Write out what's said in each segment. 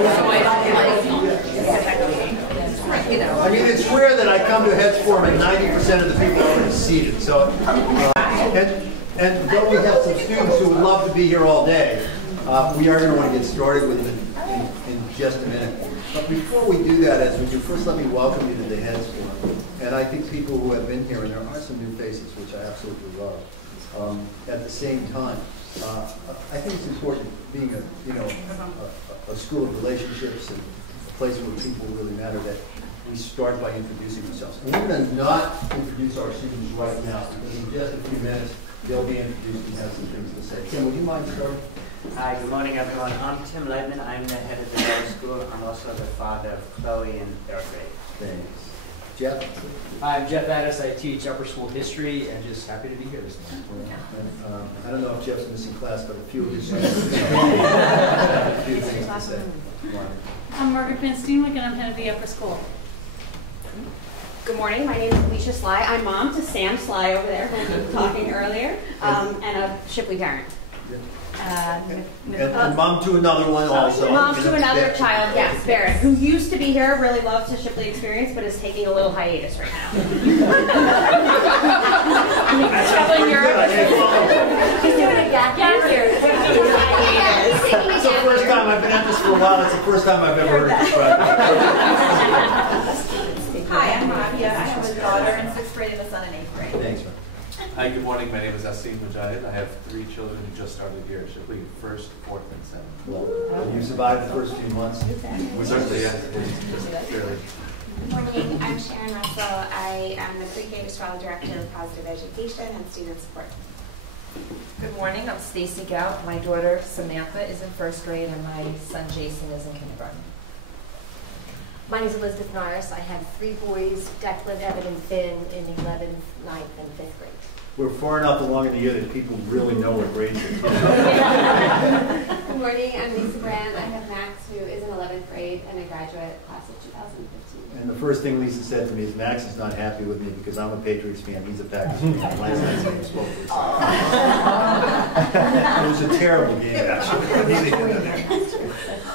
I mean, it's rare that I come to a heads forum and 90% of the people are already seated. So, and though we have some students who would love to be here all day, we are going to want to get started with it in just a minute. But before we do that, as we do, first let me welcome you to the heads forum. And I think people who have been here, and there are some new faces, which I absolutely love. At the same time, I think it's important, being a school of relationships and a place where people really matter, that we start by introducing ourselves. And we're going to not introduce our students right now, because in just a few minutes they'll be introduced and have some things to say. Tim, would you mind starting? Hi, good morning everyone. I'm Tim Leibman. I'm the head of the middle school. I'm also the father of Chloe in 3rd grade. Thanks. Jeff? Hi, I'm Jeff Addis. I teach upper school history and just happy to be here this morning. I don't know if Jeff's missing class, but a few of his students have a few things to say. I'm Margaret Van Steenwyk, and I'm head of the upper school. Good morning, my name is Alicia Sly. I'm mom to Sam Sly over there, who was talking earlier, and a Shipley parent. And mom to another one also. Mom to another child, yes, Barrett, who used to be here, really loves the Shipley experience, but is taking a little hiatus right now. Traveling Europe. She's doing a gap year. It's the first time I've been at this for a while. It's the first time I've ever heard it described. Hi, I'm Rabia. I have a daughter in 6th grade and a son in 8th grade. Thanks, man. Hi, good morning. My name is Asim Mujahid. I have 3 children who just started here at Shipley, 1st, 4th, and 7th. Well, you survived the first few months. We certainly, yes. Barely. Good morning. I'm Sharon Russell. I am the pre-K to 12 director of positive education and student support. Good morning. I'm Stacy Gout. My daughter Samantha is in 1st grade and my son Jason is in kindergarten. My name is Elizabeth Norris. I have 3 boys, Declan, Evan, and Finn, in 11th, 9th, and 5th grade. We're far enough along in the year that people really know what grades are. Good morning. I'm Lisa Brand. I have Max, who is in 11th grade and a graduate class of 2015. And the first thing Lisa said to me is, Max is not happy with me because I'm a Patriots fan, he's a Packers fan. Last night's game spoke for itself. It was a terrible game, actually.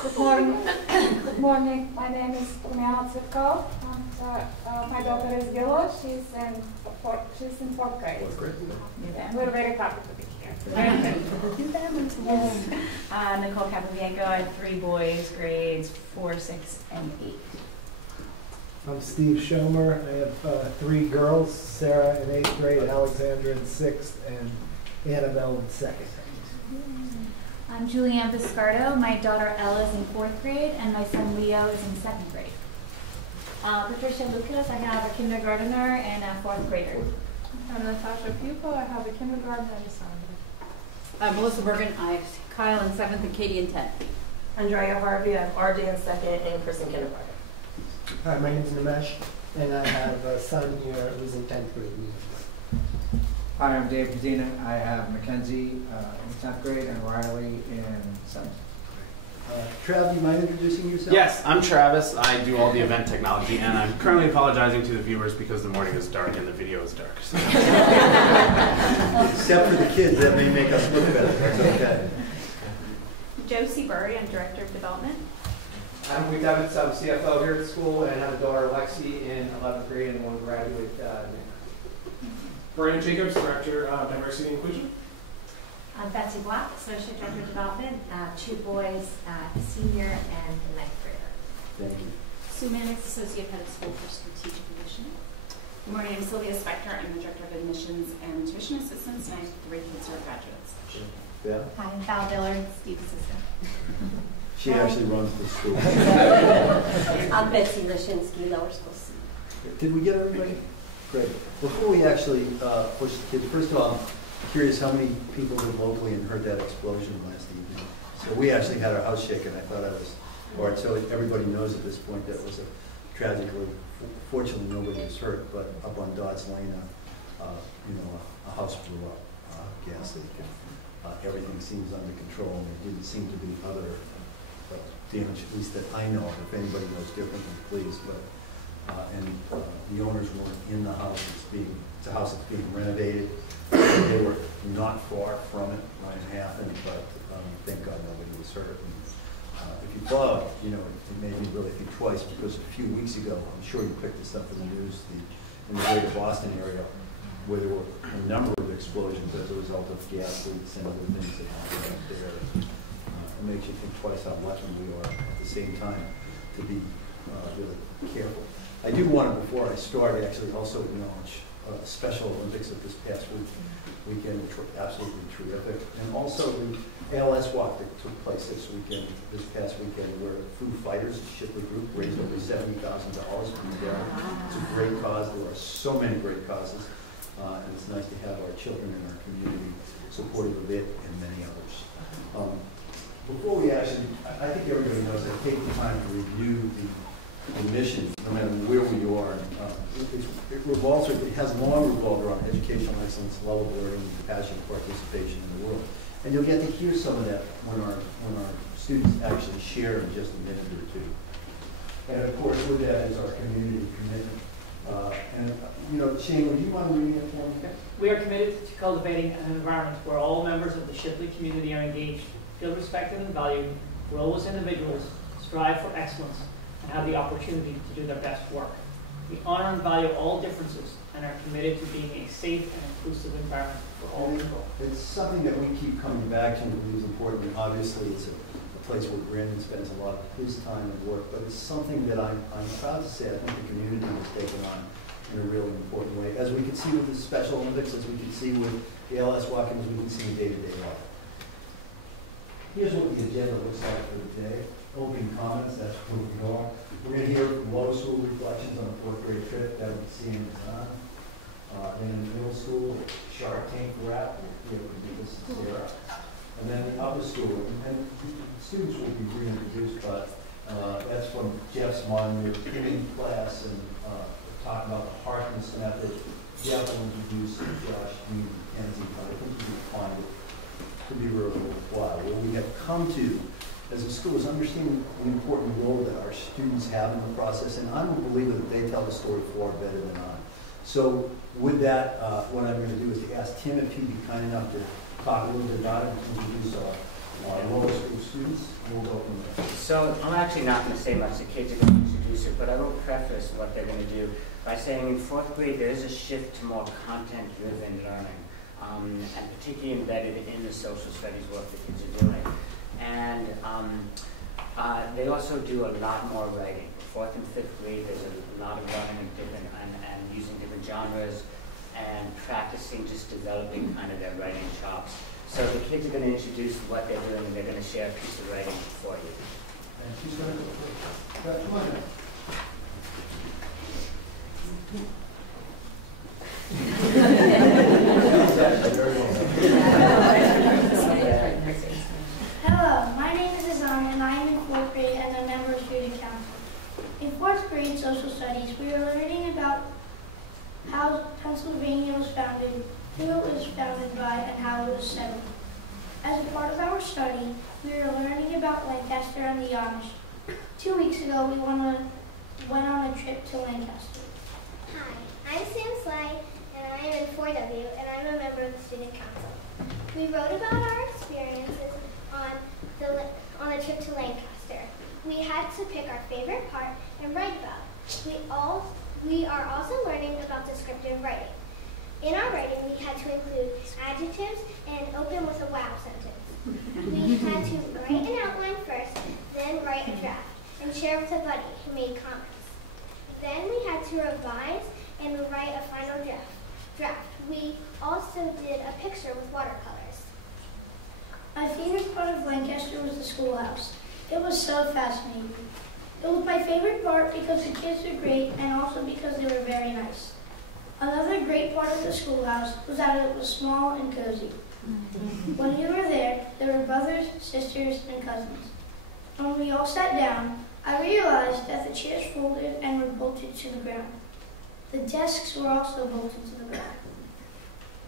Good morning. Good morning. My name is Umiana Tsivko. My daughter is Gilo. She's in 4th grade. 4th grade. We're very happy to be here. Nicole Capobianco. I have 3 boys, grades 4, 6, and 8. I'm Steve Schomer. I have 3 girls, Sarah in 8th grade, Alexandra in 6th, and Annabelle in 2nd. I'm Julianne Biscardo. My daughter Ella is in 4th grade, and my son Leo is in 2nd grade. Patricia Lucas. I have a kindergartner and a 4th grader. I'm Natasha Pupil. I have a kindergartner and a son. Melissa Bergen. I have Kyle in 7th and Katie in 10th. Andrea Harvey. I have RJ in 2nd and Chris in kindergarten. Hi, my name is Nimesh, and I have a son here who's in 10th grade. Hi, I'm Dave Medina. I have Mackenzie in 10th grade and Riley in 7th. Trav, you mind introducing yourself? Yes, I'm Travis. I do all the event technology, and I'm currently apologizing to the viewers because the morning is dark and the video is dark. So. Except for the kids, that may make us look better. That's okay. Josie Burry. I'm director of development. I'm Wick Devitz. I'm CFO here at the school and have a daughter, Lexi, in 11th grade and one graduate Brian Jacobs, Director of Diversity and Inclusion. I'm Betsy Block, Associate Director of Development. 2 boys, a senior and a 9th grader. Thank you. Sue Mannix, Associate Head of School for Strategic Admission. Good morning. I'm Sylvia Spector. I'm the Director of Admissions and Tuition Assistance, and I have 3 kids who are graduates. Yeah. Hi, I'm Val Dillard, Steve Assistant. She actually runs the school. I'm Betsy Lishinsky, Lower School C. Did we get everybody? Great. Before we actually push the kids, first of all, I'm curious how many people live locally and heard that explosion last evening. So we actually had our house shaken. I thought I was, or so everybody knows at this point that was a tragically, fortunately nobody was hurt, but up on Dodds Lane, a house blew up, gas leak. Everything seems under control, and there didn't seem to be other damage, at least that I know of. If anybody knows differently, please. But the owners weren't in the house. It's a house that's being renovated. They were not far from it when it happened, but thank God nobody was hurt. And If you follow, you know, it made me really think twice because a few weeks ago, I'm sure you picked this up in the news, in the greater Boston area, where there were a number of explosions as a result of gas leaks and other things that happened up there. It makes you think twice how lucky we are at the same time to be really careful. I do want to, before I start, actually also acknowledge Special Olympics of this past weekend, which were absolutely terrific. And also the ALS walk that took place this past weekend, where Foo Fighters, the Shipley group, raised over $70,000 from the down. It's a great cause. There are so many great causes. And it's nice to have our children in our community supportive of it and many others. Before we actually, I think everybody knows I take the time to review the mission, no matter where we are. It has long revolved around educational excellence, love of learning, passion, participation in the world. And you'll get to hear some of that when our students actually share in just a minute or two. And of course, with that is our community commitment. You know, Shane, would you mind reading it for me? We are committed to cultivating an environment where all members of the Shipley community are engaged, feel respected and valued, grow as individuals, strive for excellence, and have the opportunity to do their best work. We honor and value all differences and are committed to being a safe and inclusive environment for all people. It's something that we keep coming back to and believe is important. Obviously, it's a place where Brandon spends a lot of his time and work, but it's something that I'm proud to say I think the community has taken on in a really important way. As we can see with the Special Olympics, as we can see with the ALS walk-in, as we can see in day-to-day life. Here's what the agenda looks like for the day. Opening comments, that's where we go. We're going to hear low school reflections on the 4th grade trip that we'll see in Zahn. Then in middle school, Shark Tank wrap, we'll hear this is Sarah. And then the upper school, and students will be reintroduced, but that's from Jeff's Monument class, and talk about the Harkness method. Jeff will introduce Josh, me, and Kenzie, but I think you can find it to be really worthwhile. What we have come to as a school is understanding the important role that our students have in the process, and I'm a believer that they tell the story far better than I. So with that, what I'm going to do is to ask Tim if he'd be kind enough to talk a little bit about it and introduce our lower school students, and we'll go from there. So I'm actually not going to say much. The kids are going to introduce it, but I will preface what they're going to do by saying in 4th grade there is a shift to more content-driven learning, and particularly embedded in the social studies work the kids are doing. And they also do a lot more writing. 4th and 5th grade, there's a lot of learning in different and using different genres and practicing just developing kind of their writing chops. So the kids are going to introduce what they're doing, and they're going to share a piece of writing for you. And she's going to go first. Come on now. Hello, my name is Azan, and I am in 4th grade and a member of Student Council. In 4th grade social studies, we are learning about how Pennsylvania was founded, who it was founded by, and how it was settled. As a part of our study, we are learning about Lancaster and the Amish. 2 weeks ago, we went on a trip to Lancaster. Hi, I'm Sam Sly, and I am in 4W, and I'm a member of the Student Council. We wrote about our experiences on a trip to Lancaster. We had to pick our favorite part and write about it. We are also learning about descriptive writing. In our writing, we had to include adjectives and open with a wow sentence. We had to write an outline first, then write a draft, and share with a buddy who made comments. Then we had to revise and write a final draft. We also did a picture with watercolors. My favorite part of Lancaster was the schoolhouse. It was so fascinating. It was my favorite part because the kids were great and also because they were very nice. Another great part of the schoolhouse was that it was small and cozy. When we were there were brothers, sisters, and cousins. And when we all sat down, I realized that the chairs folded and were bolted to the ground. The desks were also bolted to the ground.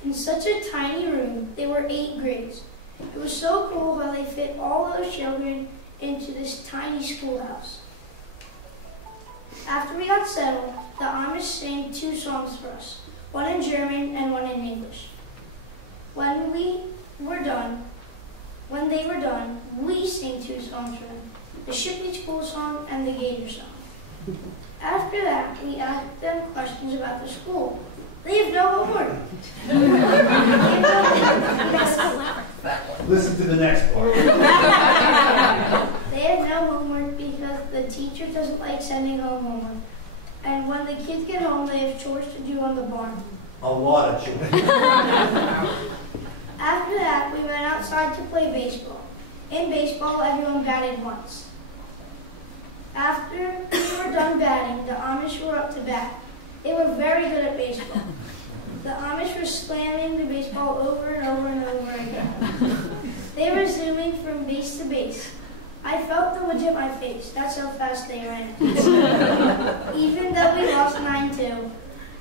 In such a tiny room, there were 8 grades. It was so cool how they fit all those children into this tiny schoolhouse. After we got settled, the Amish sang 2 songs for us, one in German and one in English. When they were done, we sang 2 songs for them. the Shipley School song, and the Gator song. After that, we asked them questions about the school. They have no homework. Listen to the next part. They have no homework because the teacher doesn't like sending home homework. And when the kids get home, they have chores to do on the barn. A lot of children. After that, we went outside to play baseball. In baseball, everyone batted once. After we were done batting, the Amish were up to bat. They were very good at baseball. The Amish were slamming the baseball over and over and over again. They were zooming from base to base. I felt the woods hit my face. That's how fast they ran. Even though we lost 9-2,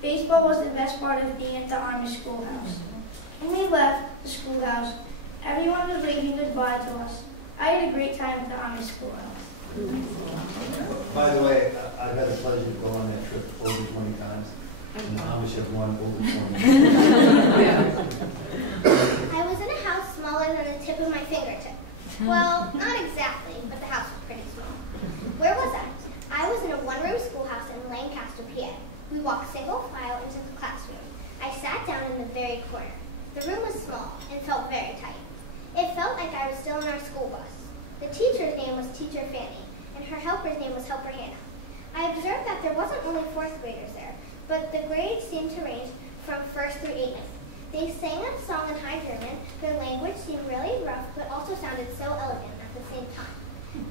baseball was the best part of being at the Amish schoolhouse. When we left the schoolhouse, everyone was waving goodbye to us. I had a great time at the Amish schoolhouse. By the way, I've had the pleasure to go on that trip over 20 times, and the Amish have won over 20. I was in a house smaller than the tip of my fingertip. Well, not exactly, but the house was pretty small. Where was I? I was in a one-room schoolhouse in Lancaster, PA. We walked single file into the classroom. I sat down in the very corner. The room was small and felt very tight. It felt like I was still in our school bus. The teacher's name was Teacher Fanny, and her helper's name was Helper Hannah. I observed that there wasn't only 4th graders there, but the grades seemed to range from 1st through 8th. They sang a song in High German. Their language seemed really rough, but also sounded so elegant at the same time.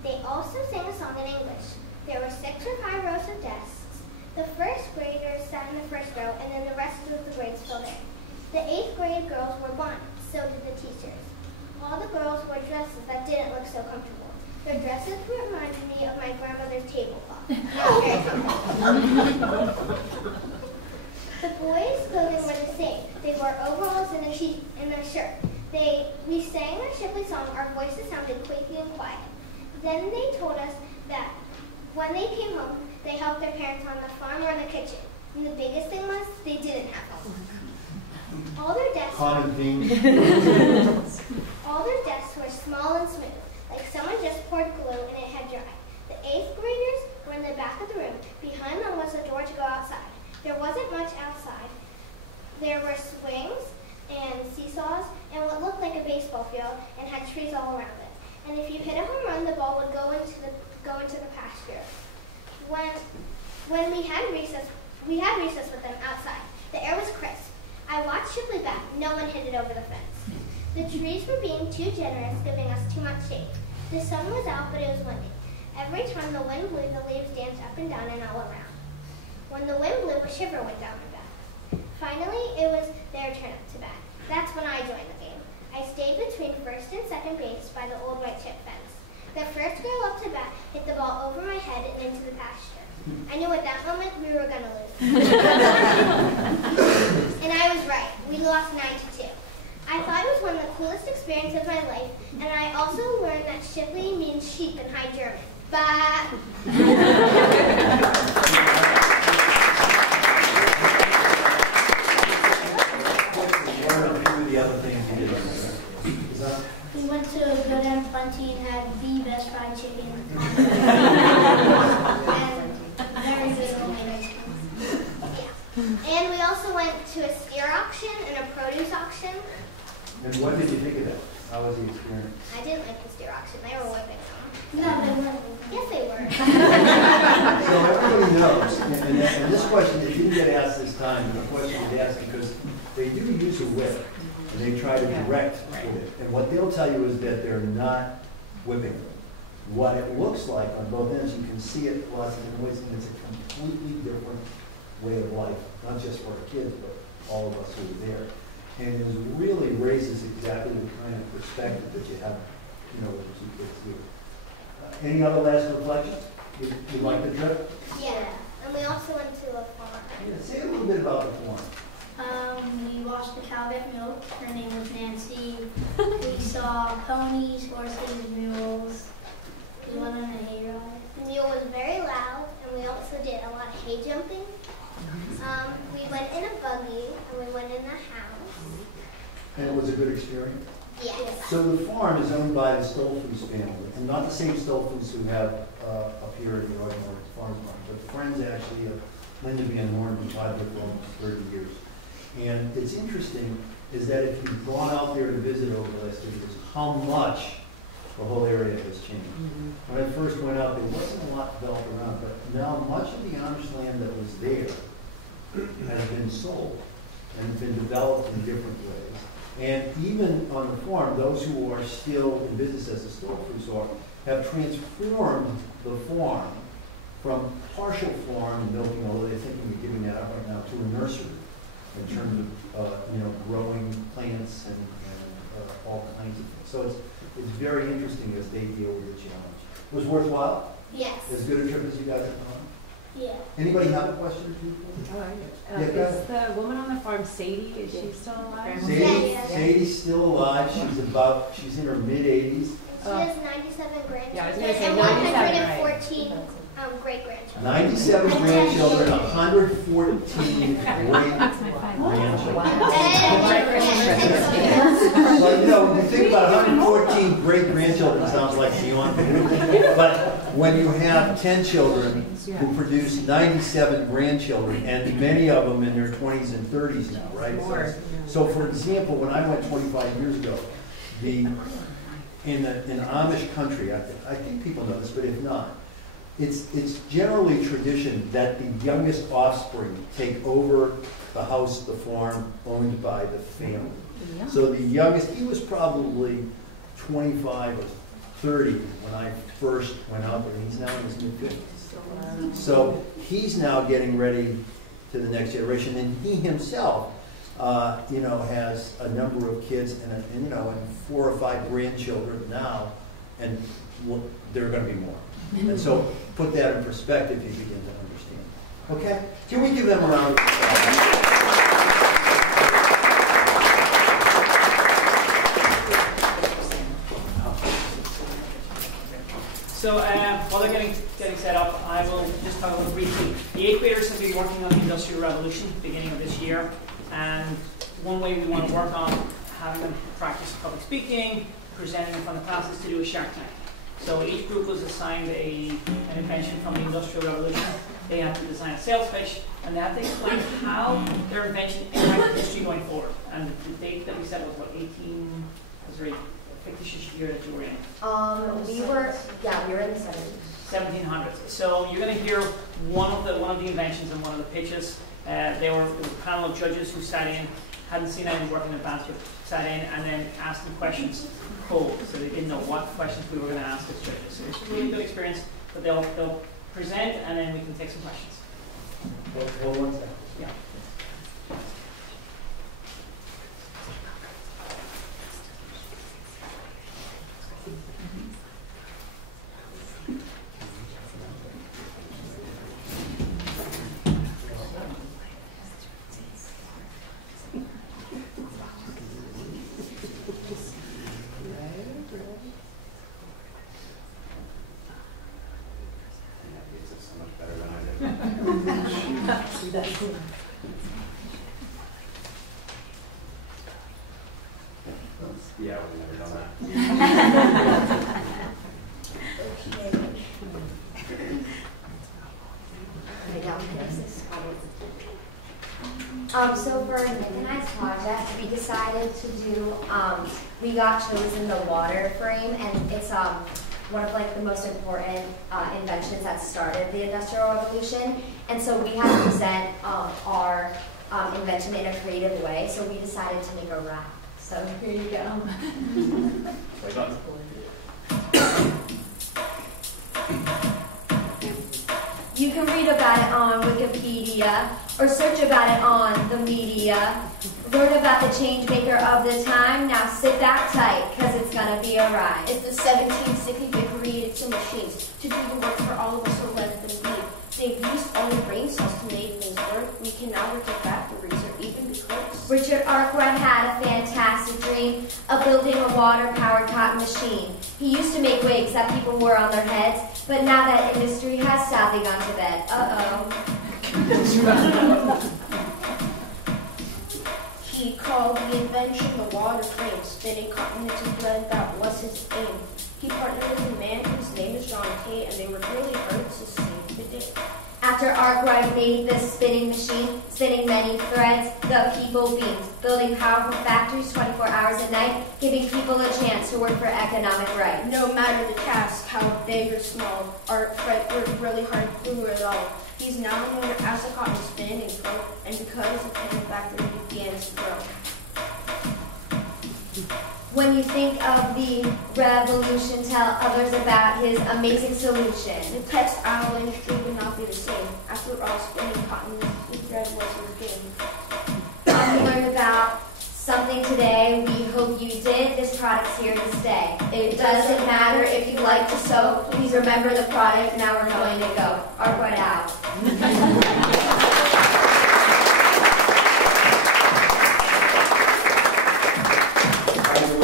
They also sang a song in English. There were 6 or 5 rows of desks. The 1st graders sat in the 1st row, and then the rest of the grades filled in. The 8th grade girls wore bonnets, so did the teachers. All the girls wore dresses that didn't look so comfortable. Their dresses reminded me of my grandmother's tablecloth. Very comfortable. The boys' clothing were the same. They wore overalls and a shirt. We sang a Shipley song. Our voices sounded quaky and quiet. Then they told us that when they came home, they helped their parents on the farm or the kitchen. And the biggest thing was they didn't have homework. All their desks all their desks were small and smooth, like someone just poured glue and it had dried. The 8th graders were in the back of the room. Behind them was a door to go outside. There wasn't much outside. There were swings and seesaws and what looked like a baseball field and had trees all around it. And if you hit a home run, the ball would go into the pasture. When we had recess with them outside. The air was crisp. I watched Shipley bat. No one hit it over the fence. The trees were being too generous, giving us too much shade. The sun was out, but it was windy. Every time the wind blew, the leaves danced up and down and all around. When the wind blew, a shiver went down my back. Finally, it was their turn up to bat. That's when I joined the game. I stayed between 1st and 2nd base by the old white chip fence. The first girl up to bat hit the ball over my head and into the pasture. I knew at that moment we were going to lose. And I was right. We lost 9-2. I thought it was one of the coolest experiences of my life, and I also learned that Shipley means sheep in High German. Bah! We went to Good and Plenty and had the best fried chicken. And very good homemade ice cream. And we also went to a steer auction and a produce auction. And what did you think of that? How was the experience? I didn't like the steer auction. They were whipping them. No, they weren't. Yes, they were. So everybody knows, and this question, it didn't get asked this time, but the question was asked because they do use a whip, and they try to direct with it. And what they'll tell you is that they're not whipping them. What it looks like on both ends, you can see it lots of different ways, and it's a completely different way of life, not just for our kids, but all of us who are there. And it really raises exactly the kind of perspective that you have, when you see kids here. Any other last reflections? You like the trip? Yeah, and we also went to a farm. Yeah, say a little bit about the farm. We watched the cow get milk. Her name was Nancy. We saw ponies, horses, mules. We went on a hayride. The mule was very loud, and we also did a lot of hay jumping. We went in a buggy, and we went in the house. And it was a good experience? Yes. So the farm is owned by the Stolfus family, and not the same Stolfus who have up here at the Ordinary Farm, but friends actually of Linda Van Horn, who lived there for almost 30 years. And it's interesting is that if you've gone out there to visit over the last 2 years, how much the whole area has changed. When I first went out, there wasn't a lot developed around, but now much of the Amish land that was there has been sold and been developed in different ways. And even on the farm, those who are still in business as the Stolfus are, have transformed the farm from partial farm and milking, although they're thinking of giving that up right now, to a nursery in terms of growing plants and all kinds of things. So it's very interesting as they deal with the challenge. It was worthwhile? Yes. As good a trip as you guys have gone? Yeah. Anybody have a question? Is the woman on the farm Sadie, is she still alive? Sadie's still alive. She's in her mid-80s. She has 97 grandchildren. Yeah, I was going to say and 114 great-grandchildren. 97 grandchildren, 114 great-grandchildren. So, when you think about 114 great-grandchildren, it sounds like beyond. But when you have 10 children who produce 97 grandchildren, and many of them in their 20s and 30s now, right? So for example, when I went 25 years ago, in Amish country, I think people know this, but if not, it's generally tradition that the youngest offspring take over the house, the farm, owned by the family. So the youngest, he was probably 25 or 30 when I first went out there. He's now in his mid-50s. So he's now getting ready to the next generation, and he himself, has a number of kids and 4 or 5 grandchildren now, and there are going to be more. And so put that in perspective, you begin to understand. Okay? Can we give them a round of applause? So while they're getting set up, I will just talk about briefly. The 8th graders have been working on the Industrial Revolution at the beginning of this year, and one way we want to work on having them practice public speaking, presenting in front of classes, to do a Shark Tank. So each group was assigned an invention from the Industrial Revolution. They had to design a sales pitch, and they had to explain how their invention impacted history going forward. And the date that we set was what, 18? Was there a fictitious year that you were in? We were in the 1700s. So you're going to hear one of the inventions and one of the pitches. There was a panel of judges who sat in, hadn't seen any work in advance, but sat in and then asked them questions cold, so they didn't know what questions we were going to ask as judges. So it's a really good experience, but they'll present and then we can take some questions. Hold one second. Yeah. Yeah, we've never done that. So for Nick and I's project, we decided to do, we got chosen the water frame, and it's one of the most important inventions that started the Industrial Revolution. And so we had to present our invention in a creative way, so we decided to make a raft. So here you go. You can read about it on Wikipedia or search about it on the media. Learn about the change maker of the time. Now sit back tight, because it's going to be a ride. It's the 1760s they created some machines to do the work for all of us who left them be. They used only brain cells to make things work. We can now work at factories or even the clerks. Richard Arkwright had a fantastic dream of building a water-powered cotton machine. He used to make wigs that people wore on their heads, but now that industry has sadly gone to bed. Uh-oh. He called the invention the water frame, spinning cotton into thread, that was his aim. He partnered with a man whose name is John Kay, and they worked really hard to save the day. After Arkwright made this spinning machine, spinning many threads, the people beamed, building powerful factories 24 hours a night, giving people a chance to work for economic rights. No matter the task, how big or small, Arkwright worked really hard through it all. He's now known as the cotton spinning pro, and because the cotton factory began to grow. When you think of the revolution, tell others about his amazing solution. The textile industry would not be the same. After all, spinning cotton thread was his game. We learned about something today. We hope you did. This product's here to stay. It doesn't matter if you like to sew. Please remember the product. Now we're going to go. Arkwright out.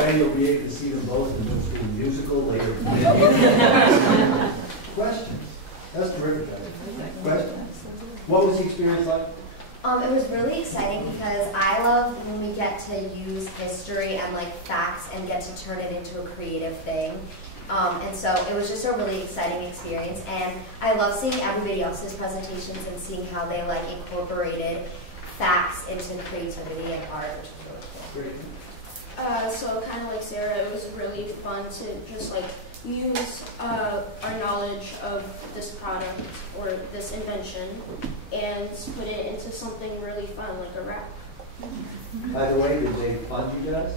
You'll be able to see them both in the musical later. Questions? That's terrific. Questions? What was the experience like? It was really exciting because I love when we get to use history and like facts and get to turn it into a creative thing. And so it was just a really exciting experience, and I love seeing everybody else's presentations and seeing how they like incorporated facts into creativity and art, which was really cool. Great. So kind of like Sarah, it was really fun to just like use our knowledge of this product or this invention and put it into something really fun, like a rap. By the way, did they fund you guys?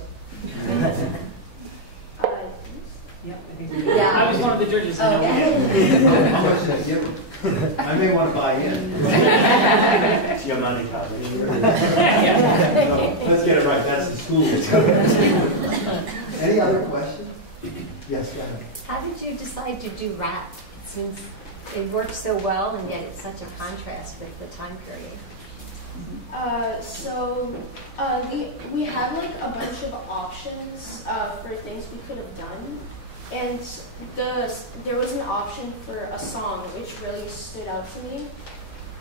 Yeah, I think we did. Yeah. I was one of the judges. How much did I give them? I may want to buy in. It's your money, Todd. Let's get it right. That's the school. Any other questions? Yes, go ahead. How did you decide to do rap? It seems it worked so well, and yet it's such a contrast with the time period. We had like a bunch of options for things we could have done, and there was an option for a song which really stood out to me.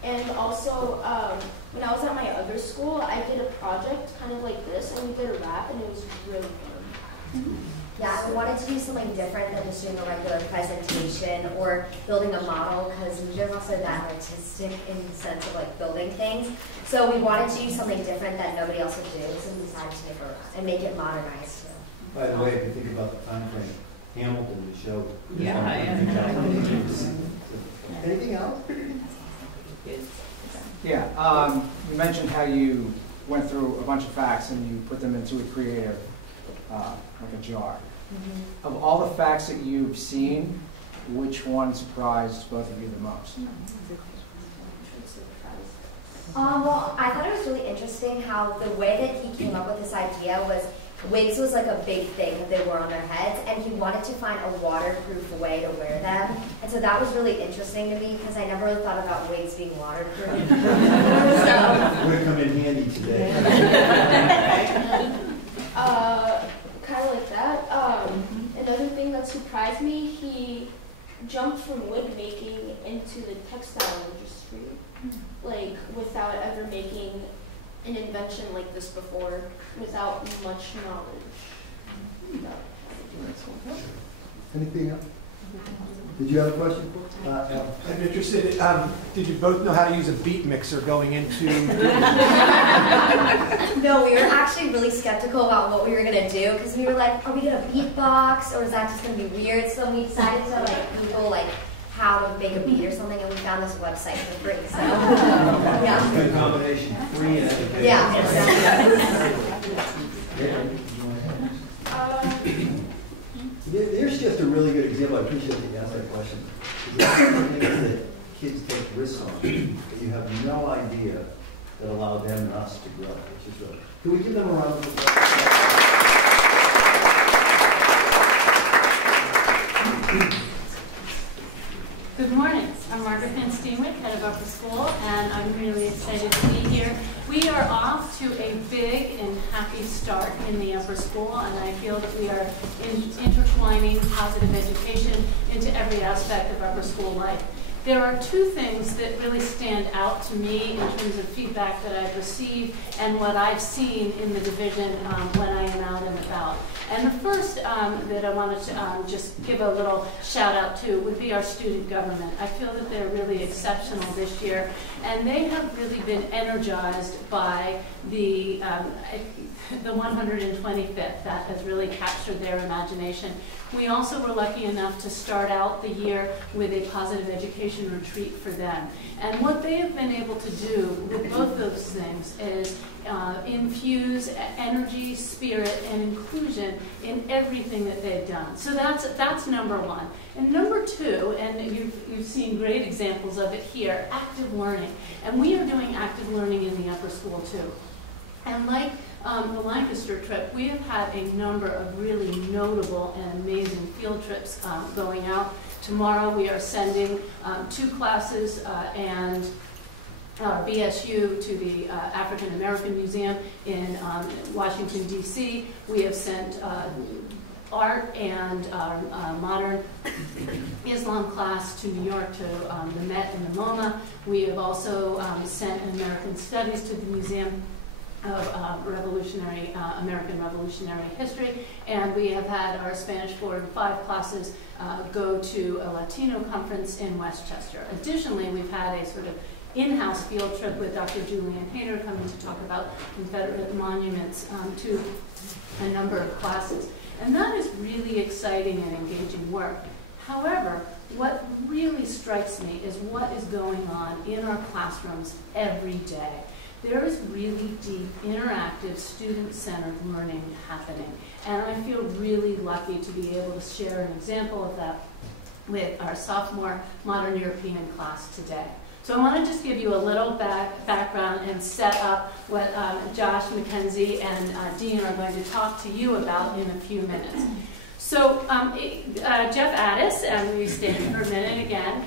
And also, when I was at my other school, I did a project kind of like this, and we did a rap, and it was really fun. Yeah, we wanted to do something different than just doing a regular presentation or building a model, because we're also that artistic in the sense of like building things. So we wanted to do something different that nobody else would do, so we decided to make a rap and make it modernized too. By the way, if you think about the time frame, Hamilton, the show. Yeah. Anything else? Yeah, you mentioned how you went through a bunch of facts and you put them into a creative, like a jar. Mm-hmm. Of all the facts that you've seen, which one surprised both of you the most? Well, I thought it was really interesting how the way that he came up with this idea was wigs was like a big thing that they wore on their heads, and he wanted to find a waterproof way to wear them. And so that was really interesting to me because I never really thought about wigs being waterproof. Would have come in handy today. Kind of like that. Another thing that surprised me, he jumped from wood making into the textile industry, like without ever making an invention like this before, without much knowledge. Anything else? Did you have a question? I'm interested. Did you both know how to use a beat mixer going into? No, we were actually really skeptical about what we were gonna do because we were like, are we gonna beatbox or is that just gonna be weird? So we decided to like Google like how to make a beat or something, and we found this website for free. So yeah. Good combination, free and educated. Yeah. There's just a really good example. I appreciate that you asked that question. There's some things that kids take risks on that you have no idea that allow them and us to grow, which is really. Can we give them a round of applause? Good morning. I'm Margaret Van Steenwick, head of Upper School, and I'm really excited to be here. We are off to a big and happy start in the Upper School, and I feel that we are intertwining positive education into every aspect of Upper School life. There are two things that really stand out to me in terms of feedback that I've received and what I've seen in the division when I am out and about. And the first that I wanted to just give a little shout out to would be our student government. I feel that they're really exceptional this year, and they have really been energized by the 125th. That has really captured their imagination. We also were lucky enough to start out the year with a positive education retreat for them. And what they have been able to do with both those things is infuse energy, spirit, and inclusion in everything that they've done. So that's number one. And number two, and you've seen great examples of it here, active learning. And we are doing active learning in the upper school too. And like the Lancaster trip, we have had a number of really notable and amazing field trips going out. Tomorrow we are sending 2 classes and BSU to the African American Museum in Washington, D.C. We have sent art and modern Islam class to New York to the Met and the MoMA. We have also sent an American Studies to the Museum of American Revolutionary History, and we have had our Spanish 4 and 5 classes go to a Latino conference in Westchester. Additionally, we've had a sort of in-house field trip with Dr. Julian Hayter coming to talk about Confederate monuments to a number of classes. And that is really exciting and engaging work. However, what really strikes me is what is going on in our classrooms every day. There is really deep, interactive, student-centered learning happening. And I feel really lucky to be able to share an example of that with our sophomore Modern European class today. So I want to just give you a little background and set up what Josh, Mackenzie, and Dean are going to talk to you about in a few minutes. So Jeff Addis, and we stand for a minute again,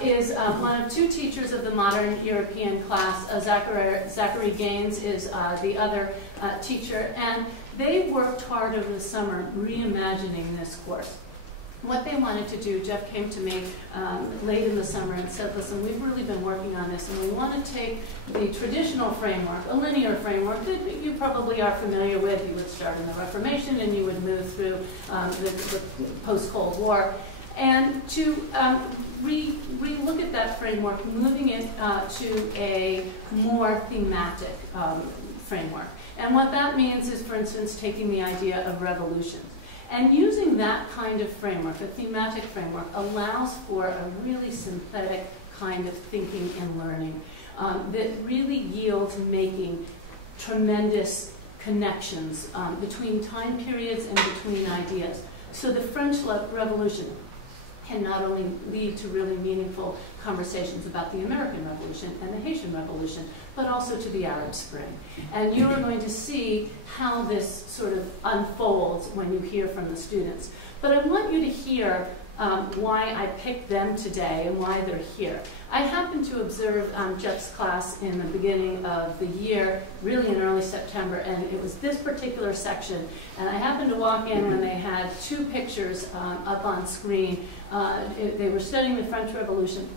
is one of 2 teachers of the Modern European class. Zachary Gaines is the other teacher, and they worked hard over the summer reimagining this course. What they wanted to do, Jeff came to me late in the summer and said, listen, we've really been working on this, and we want to take the traditional framework, a linear framework that you probably are familiar with. You would start in the Reformation and you would move through the post-Cold War, and to re-look at that framework, moving it to a more thematic framework. And what that means is, for instance, taking the idea of revolution. And using that kind of framework, a thematic framework, allows for a really synthetic kind of thinking and learning that really yields making tremendous connections between time periods and between ideas. So the French Revolution can not only lead to really meaningful conversations about the American Revolution and the Haitian Revolution, but also to the Arab Spring. And you are going to see how this sort of unfolds when you hear from the students. But I want you to hear why I picked them today and why they're here. I happened to observe Jeff's class in the beginning of the year, really in early September, and it was this particular section. And I happened to walk in when they had 2 pictures up on screen. They were studying the French Revolution,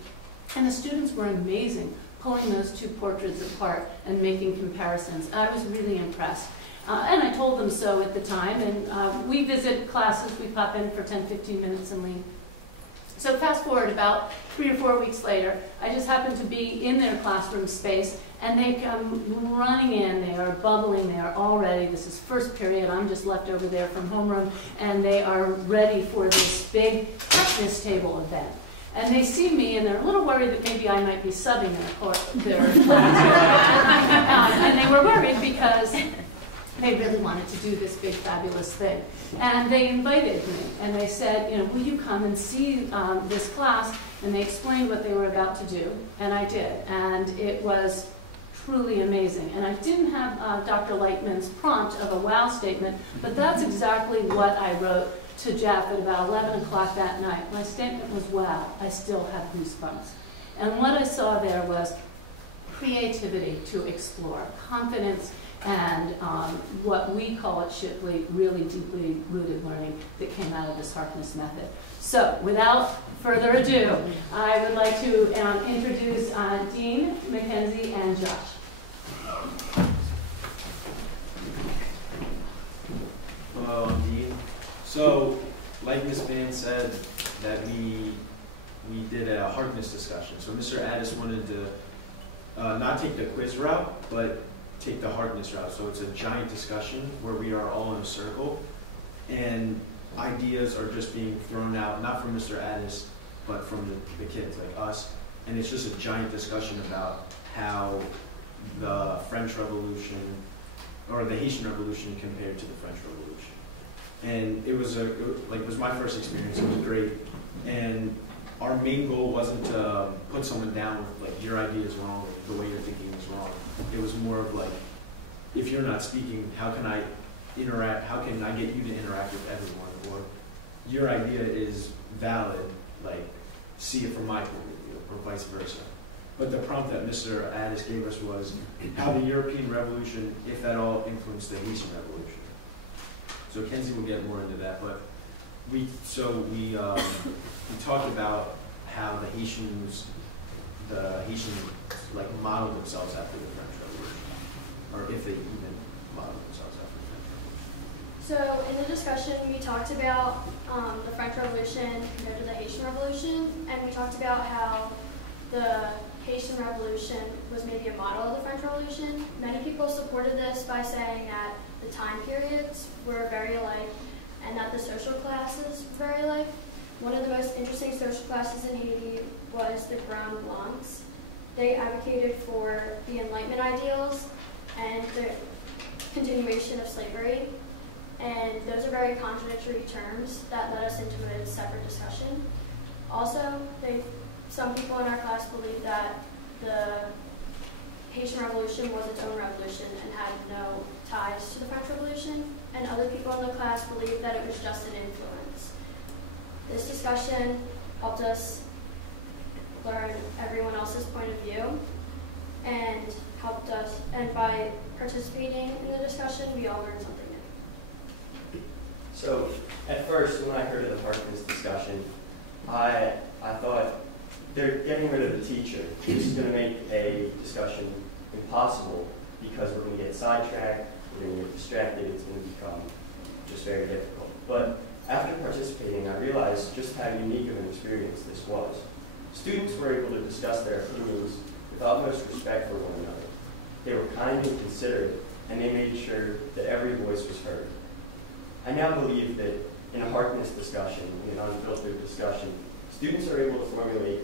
and the students were amazing, pulling those 2 portraits apart and making comparisons. I was really impressed. And I told them so at the time, and we visit classes, we pop in for 10, 15 minutes and leave. So fast forward about 3 or 4 weeks later, I just happened to be in their classroom space, and they come running in, they are bubbling, they are all ready. This is first period, I'm just left over there from homeroom, and they are ready for this big breakfast table event. And they see me, and they're a little worried that maybe I might be subbing their class. And they were worried because they really wanted to do this big, fabulous thing. And they invited me, and they said, you know, will you come and see this class? And they explained what they were about to do, and I did. And it was truly amazing. And I didn't have Dr. Lightman's prompt of a wow statement, but that's exactly what I wrote to Jeff at about 11 o'clock that night. My statement was, wow, I still have goosebumps. And what I saw there was creativity to explore, confidence, and what we call at Shipley really deeply rooted learning that came out of this Harkness method. So without further ado, I would like to introduce Dean, Mackenzie, and Josh. Hello, I'm Dean. So, like Ms. Van said, that we did a Harkness discussion. So Mr. Addis wanted to not take the quiz route, but take the Harkness route. So it's a giant discussion where we are all in a circle, and ideas are just being thrown out, not from Mr. Addis, but from the kids like us. And it's just a giant discussion about how the French Revolution, or the Haitian Revolution compared to the French Revolution. And it was it was my first experience. It was great. And our main goal wasn't to put someone down with like your idea is wrong, or the way you're thinking is wrong. It was more of like, if you're not speaking, how can I interact? How can I get you to interact with everyone? Or your idea is valid, like see it from my point of view, or vice versa. But the prompt that Mr. Addis gave us was how the European Revolution, if at all, influenced the Haitian Revolution. So Kenzie will get more into that, but we talked about how the Haitians like modeled themselves after the French Revolution, or if they even modeled themselves after the French Revolution. So in the discussion, we talked about the French Revolution compared to the Haitian Revolution, and we talked about how the Haitian Revolution was maybe a model of the French Revolution. Many people supported this by saying that the time periods were very alike and that the social classes were very alike. One of the most interesting social classes in Haiti was the Brown Blancs. They advocated for the Enlightenment ideals and the continuation of slavery. And those are very contradictory terms that led us into a separate discussion. Also, some people in our class believe that the Haitian Revolution was its own revolution and had no ties to the French Revolution, and other people in the class believe that it was just an influence. This discussion helped us learn everyone else's point of view, and by participating in the discussion, we all learned something new. So, at first, when I heard of the Harkness discussion, I thought they're getting rid of the teacher. This is going to make a discussion impossible because we're going to get sidetracked, we're going to get distracted, it's going to become just very difficult. But after participating, I realized just how unique of an experience this was. Students were able to discuss their opinions with utmost respect for one another. They were kind and considerate, and they made sure that every voice was heard. I now believe that in a Harkness discussion, in an unfiltered discussion, students are able to formulate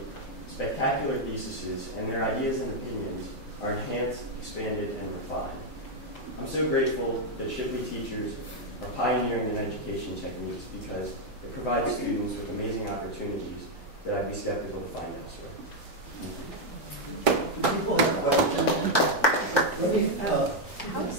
spectacular theses, and their ideas and opinions are enhanced, expanded, and refined. I'm so grateful that Shipley teachers are pioneering in education techniques because it provides students with amazing opportunities that I'd be skeptical to find elsewhere.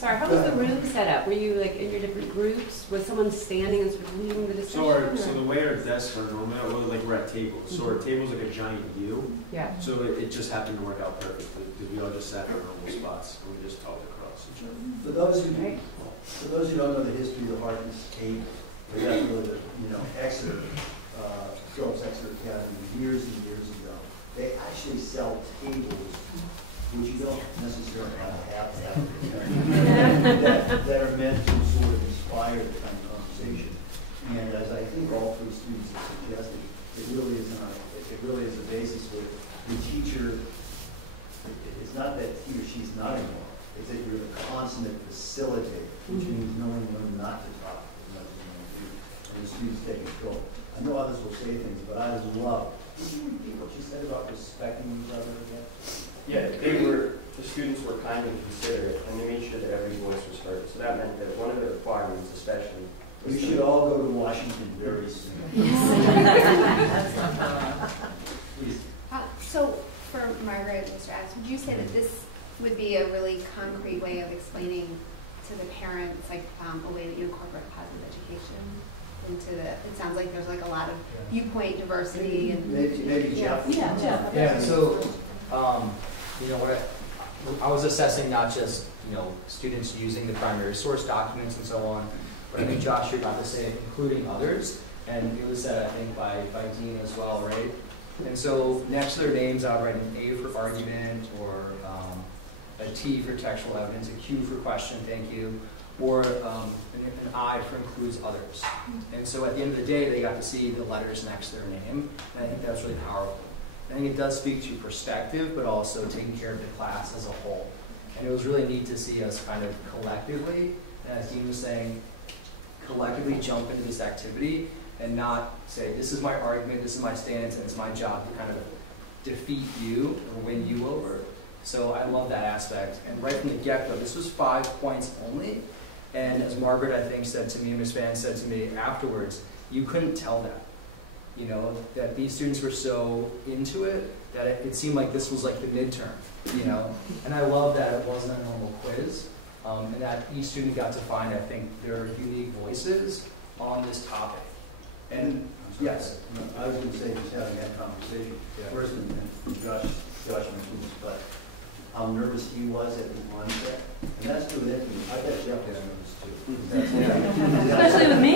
How was the room set up? Were you like in your different groups? Was someone standing and sort of leading the discussion? So the way our desks are normally, we're at tables. So our table's like a giant U. Yeah. So it just happened to work out perfectly because we all just sat in our normal spots and we just talked across each other. For those who don't know the history of the Harkness tape, we got to go to Exeter, Phillips Exeter Academy years and years ago. They actually sell tables, which you don't necessarily have to have, that are meant to sort of inspire the kind of conversation. And as I think all three students have suggested, it really is a basis where the teacher, it's not that he or she's not involved, it's that you're the consummate facilitator, which means knowing when not to talk as much as you want to, and the students take control. I know others will say things, but I love. Did you repeat what you said about respecting each other again? Yeah, the students were kind and considerate, and they made sure that every voice was heard. So that meant that one of the requirements, especially, was you should all go to Washington very soon. Please. So, for Margaret and Mr. Adams, would you say that this would be a really concrete way of explaining to the parents, like a way that you incorporate positive education into the? It sounds like there's like a lot of viewpoint diversity and maybe Jeff. Yeah, Jeff. Yeah. So, I was assessing not just, students using the primary source documents and so on, but I think Josh, you're about to say including others, and it was said, I think, by Dean as well, right? And so next to their names, I would write an A for argument, or a T for textual evidence, a Q for question, thank you, or an I for includes others. And so at the end of the day, they got to see the letters next to their name, and I think that's really powerful. I think it does speak to perspective, but also taking care of the class as a whole. And it was really neat to see us kind of collectively, and as Dean was saying, collectively jump into this activity and not say, this is my argument, this is my stance, and it's my job to kind of defeat you or win you over. So I love that aspect. And right from the get-go, this was 5 points only. And as Margaret, I think, said to me, Ms. Van said to me afterwards, you couldn't tell that. That these students were so into it that it seemed like this was like the midterm, And I love that it wasn't a normal quiz, and that each student got to find, I think, their unique voices on this topic. And yes, I was going to say, just having that conversation, first, and Josh mentioned this, but how nervous he was at the onset. And that's true with it. I bet Jeff was nervous too. Especially with me.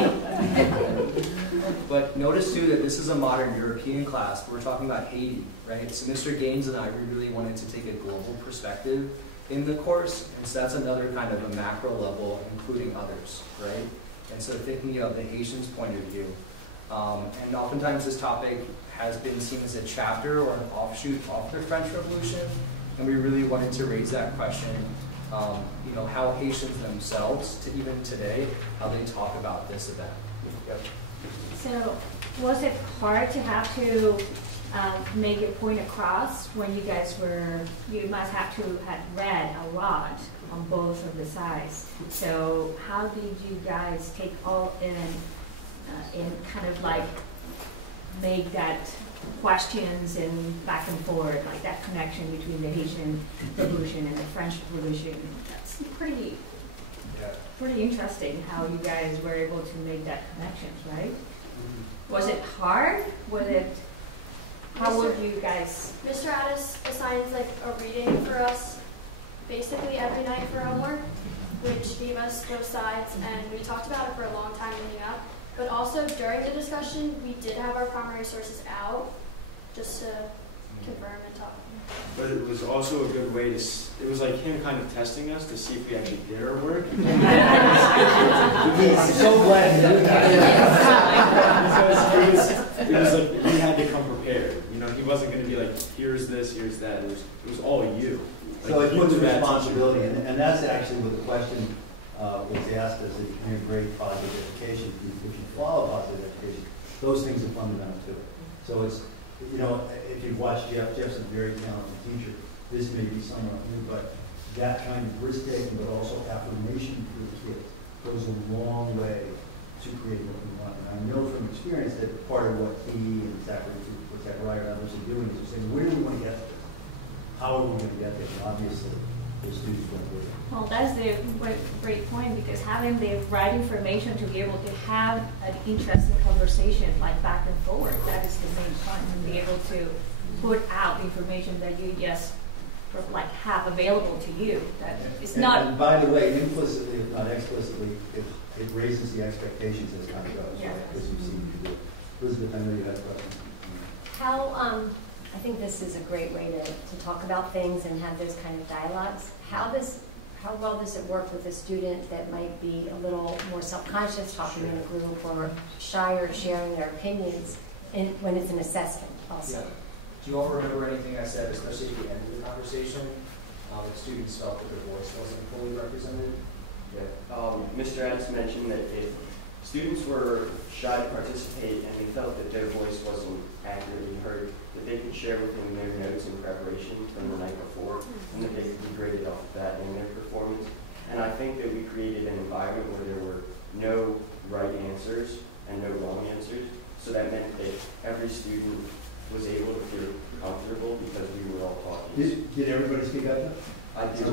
But notice too that this is a modern European class. We're talking about Haiti, right? So Mr. Gaines and I, we really wanted to take a global perspective in the course. And so that's another kind of a macro level, including others, right? And so thinking of the Haitians' point of view. And oftentimes this topic has been seen as a chapter or an offshoot of the French Revolution. And we really wanted to raise that question, how Haitians themselves, to even today, how they talk about this event. Yep. So was it hard to have to make your point across when you guys you must have to have read a lot on both of the sides. So how did you guys take all in kind of like make that questions and back and forth, like that connection between the Haitian Revolution and the French Revolution? That's pretty interesting how you guys were able to make that connection, right? Was it hard? How would you guys? Mr. Addis assigns like a reading for us basically every night for homework, which gave us both sides, and we talked about it for a long time leading up. But also during the discussion, we did have our primary sources out just to confirm and talk. But it was also a good way to, it was like him kind of testing us to see if we actually did our work. I'm so glad you did that. It was like we had to come prepared. He wasn't going to be like, here's this, here's that. It was all you. So it puts responsibility, and that's actually what the question was asked as a integrate positive education. If you follow positive education, those things are fundamental to it. So it's, if you've watched Jeff's a very talented teacher. This may be somewhat new, but that kind of risk-taking, but also affirmation for the kids goes a long way to create what we want. And I know from experience that part of what he and Zachariah and others are doing is saying, where do we want to get to this? How are we going to get there? And obviously, the students won't do it. Well, that's the great point, because having the right information to be able to have an interesting conversation, like back and forward, that is the main point, and be able to put out information that you just have available to you. That is not. And by the way, implicitly, if not explicitly, it raises the expectations as time goes, right? As you see you do. Elizabeth, I know you had a question. I think this is a great way to talk about things and have those kind of dialogues. How well does it work with a student that might be a little more self-conscious talking in a group, or shy or sharing their opinions when it's an assessment also? Yeah. Do you all remember anything I said, especially at the end of the conversation? If students felt that their voice wasn't fully represented? Yeah. Mr. Adams mentioned that if students were shy to participate and they felt that their voice wasn't accurately heard, that they could share with him their notes in preparation from the night before, and that they could be graded off of that in their performance. And I think that we created an environment where there were no right answers and no wrong answers, so that meant that every student was able to feel comfortable because we were all talking. Did everybody speak up? I did.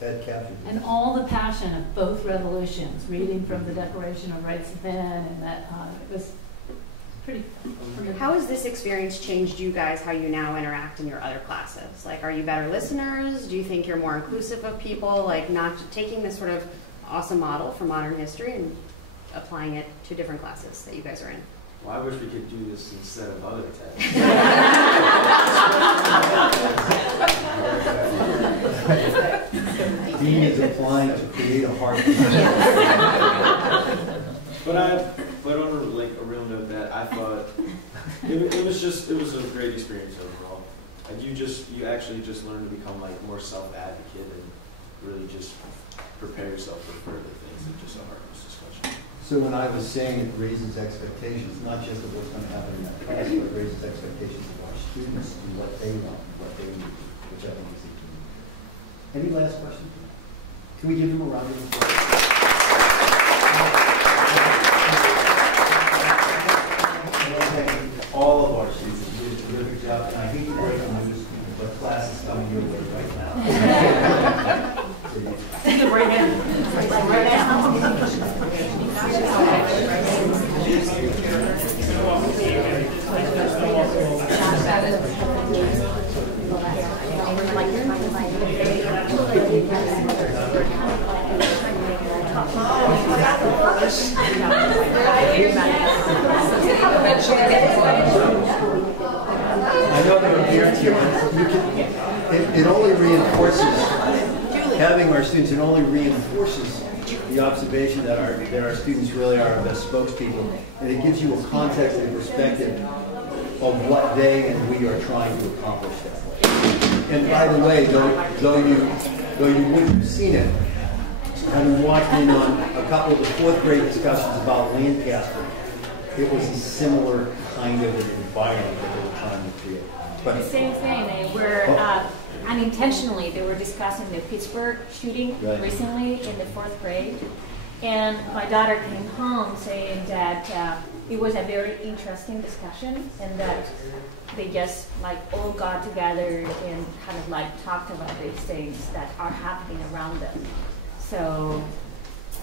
That captured it. And all the passion of both revolutions, reading from the Declaration of Rights of Man, and that it was How has this experience changed you guys, how you now interact in your other classes? Like, are you better listeners? Do you think you're more inclusive of people? Like, not taking this sort of awesome model for modern history and applying it to different classes that you guys are in? Well, I wish we could do this instead of other tests. Dean is applying to create a heart. But on a real note, that I thought it was a great experience overall. And you actually just learn to become like more self-advocate and really just prepare yourself for further things than just a heartless discussion. So when I was saying it raises expectations, not just of what's going to happen in that class, but it raises expectations of our students and what they want, what they need, which I think is the key. Any last questions? Can we give them a round of applause? All of our students did a terrific job, and I hate to break the news, but class is coming your way right now. Take a break in. Right I know there are parents here, but it only reinforces, having our students, it only reinforces the observation that our students really are our best spokespeople, and it gives you a context and perspective of what they and we are trying to accomplish that way. And by the way, though you wouldn't have seen it, having walked in on a couple of the fourth grade discussions about Lancaster, it was a similar kind of an environment that they were trying to create. But the same thing. They were unintentionally they were discussing the Pittsburgh shooting recently in the fourth grade, and my daughter came home saying that it was a very interesting discussion, and that they just like all got together and kind of like talked about these things that are happening around them. So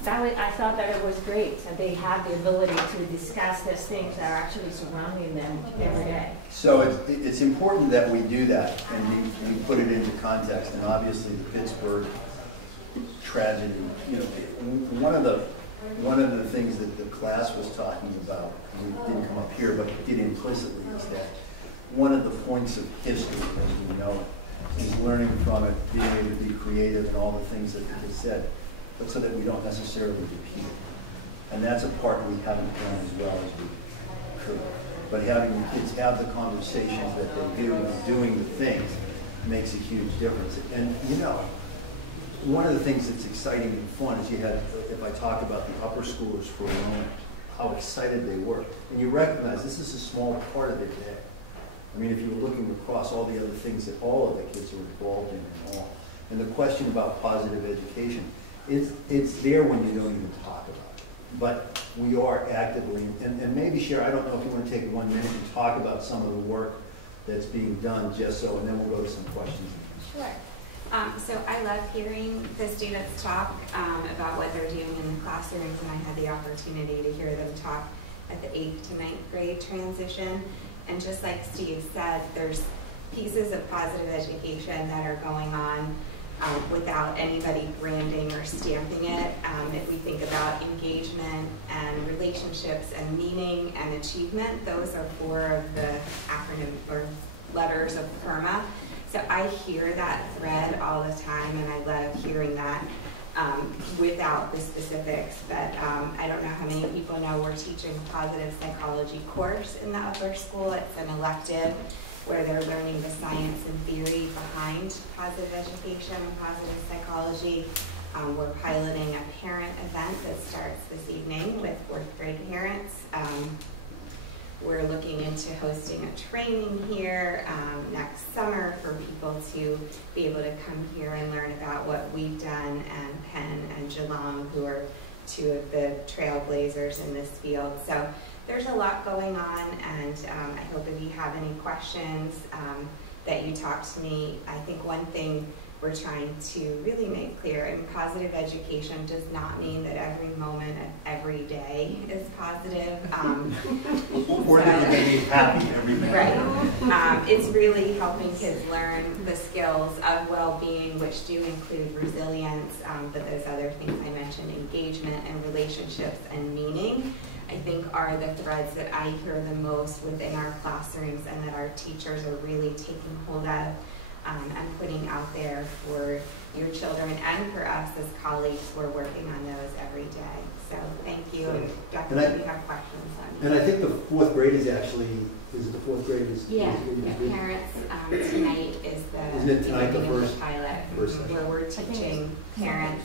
I thought that it was great that they have the ability to discuss these things that are actually surrounding them every day. So it's important that we do that and we put it into context. And obviously the Pittsburgh tragedy, one of the things that the class was talking about, and it didn't come up here, but it did implicitly, is that one of the points of history, as we know it, is learning from it, being able to be creative and all the things that they said, but so that we don't necessarily repeat it. And that's a part we haven't done as well as we could. But having the kids have the conversations that they do and doing the things makes a huge difference. And one of the things that's exciting and fun is if I talk about the upper schoolers for a moment, how excited they were. And you recognize this is a small part of their day. I mean, if you were looking across all the other things that all of the kids are involved in and all. And the question about positive education, it's there when you don't even talk about it. But we are actively, and maybe Cher, I don't know if you want to take 1 minute and talk about some of the work that's being done, just so, and then we'll go to some questions. Sure. So I love hearing the students talk about what they're doing in the classrooms, and I had the opportunity to hear them talk at the 8th to 9th grade transition. And just like Steve said, there's pieces of positive education that are going on without anybody branding or stamping it. If we think about engagement and relationships and meaning and achievement, those are 4 of the acronym or letters of PERMA. So I hear that thread all the time, and I love hearing that without the specifics. But I don't know how many people know we're teaching a positive psychology course in the upper school. It's an elective where they're learning the science and theory behind positive education and positive psychology. We're piloting a parent event that starts this evening with 4th grade parents. We're looking into hosting a training here next summer for people to be able to come here and learn about what we've done, and Penn and Geelong, who are 2 of the trailblazers in this field. So there's a lot going on, and I hope if you have any questions that you talk to me. I think one thing we're trying to really make clear, and positive education does not mean that every moment of every day is positive. Or that you're going to be happy every day. Right. It's really helping kids learn the skills of well-being, which do include resilience, but those other things I mentioned, engagement and relationships and meaning, I think are the threads that I hear the most within our classrooms and that our teachers are really taking hold of and putting out there for your children and for us as colleagues. We're working on those every day. So thank you, and definitely we have questions on. And I think the 4th grade is actually, is it the 4th grade? Yeah, parents, tonight is the, isn't it tonight the first pilot where we're teaching parents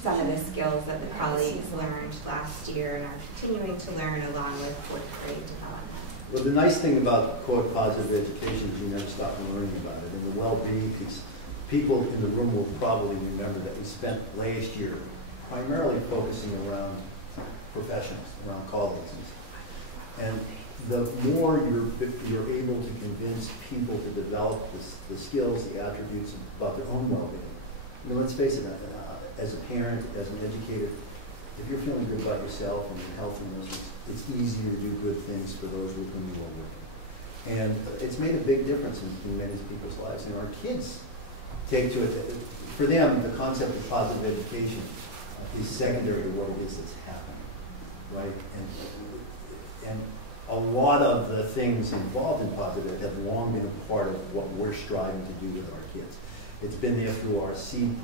some of the skills that the colleagues learned last year and are continuing to learn along with 4th grade development. Well, the nice thing about quote positive education is you never stop learning about it. And the well-being piece, people in the room will probably remember that we spent last year primarily focusing around professionals, around colleagues. And the more you're able to convince people to develop the skills, the attributes about their own well-being. I mean, let's face it, as a parent, as an educator, if you're feeling good about yourself and your health and those, it's easier to do good things for those with whom you are working. And it's made a big difference in many people's lives. And our kids take to it, for them, the concept of positive education is secondary to what it is that's happening, right? And a lot of the things involved in positive have long been a part of what we're striving to do with our kids. It's been there through our SEED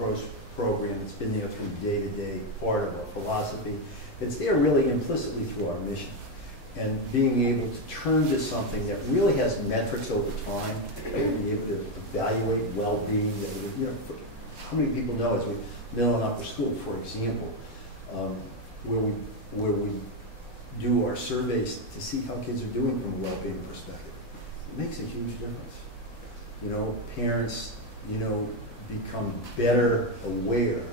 program. It's been there through day-to-day part of our philosophy. It's there really implicitly through our mission. And being able to turn to something that really has metrics over time, be able to evaluate well-being. How many people know as we middle and upper school, for example, where we do our surveys to see how kids are doing from a well-being perspective. It makes a huge difference. You know, parents, become better aware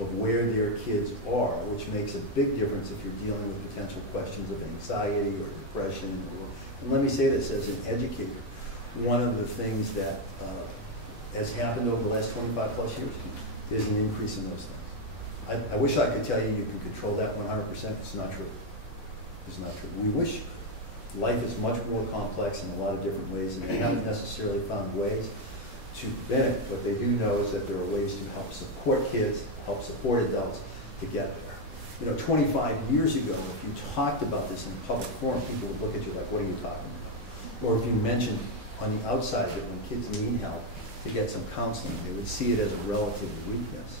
of where their kids are, which makes a big difference if you're dealing with potential questions of anxiety or depression. And let me say this as an educator, one of the things that has happened over the last 25 plus years is an increase in those things. I wish I could tell you can control that 100%. It's not true. It's not true. We wish. Life is much more complex in a lot of different ways, and they haven't necessarily found ways to prevent it. What they do know is that there are ways to help support kids, help support adults to get there. 25 years ago, if you talked about this in a public forum, people would look at you like, what are you talking about? Or if you mentioned on the outside that when kids need help to get some counseling, they would see it as a relative weakness.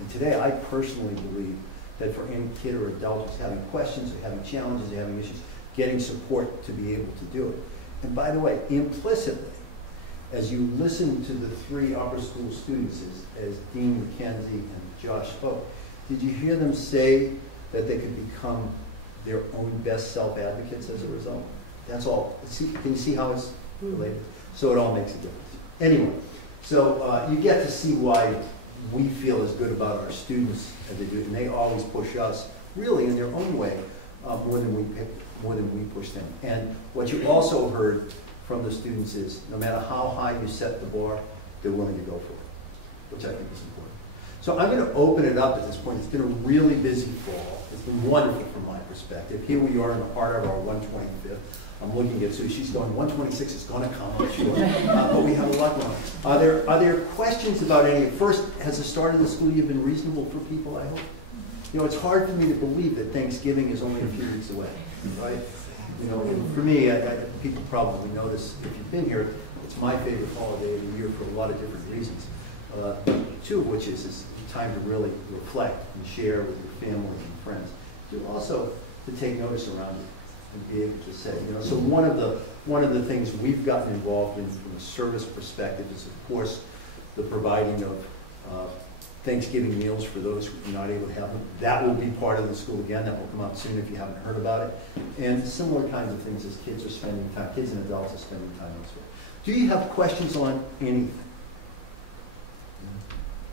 And today, I personally believe that for any kid or adult who's having questions or having challenges or having issues, getting support to be able to do it. And by the way, implicitly, as you listen to the 3 upper school students, as Dean McKenzie and Josh spoke, did you hear them say that they could become their own best self-advocates as a result? That's all. Can you see how it's related? So it all makes a difference. Anyway, so you get to see why we feel as good about our students as they do, and they always push us, really in their own way, more than we push them. And what you also heard from the students is, no matter how high you set the bar, they're willing to go for it, which I think is important. So I'm going to open it up at this point. It's been a really busy fall. It's been wonderful from my perspective. Here we are in the heart of our 125th. I'm looking at Sue. She's going, 126 is going to come, I'm sure. But we have a lot going on. Are there questions about any? First, has the start of the school year been reasonable for people, I hope? It's hard for me to believe that Thanksgiving is only a few weeks away, right? For me, people probably notice, if you've been here, it's my favorite holiday of the year for a lot of different reasons. 2 of which is time to really reflect and share with your family and friends. 2, also to take notice around you and be able to say, So one of the things we've gotten involved in from a service perspective is, of course, the providing of Thanksgiving meals for those who are not able to have them. That will be part of the school again. That will come out soon if you haven't heard about it. And similar kinds of things as kids are spending time, kids and adults are spending time elsewhere. Do you have questions on anything?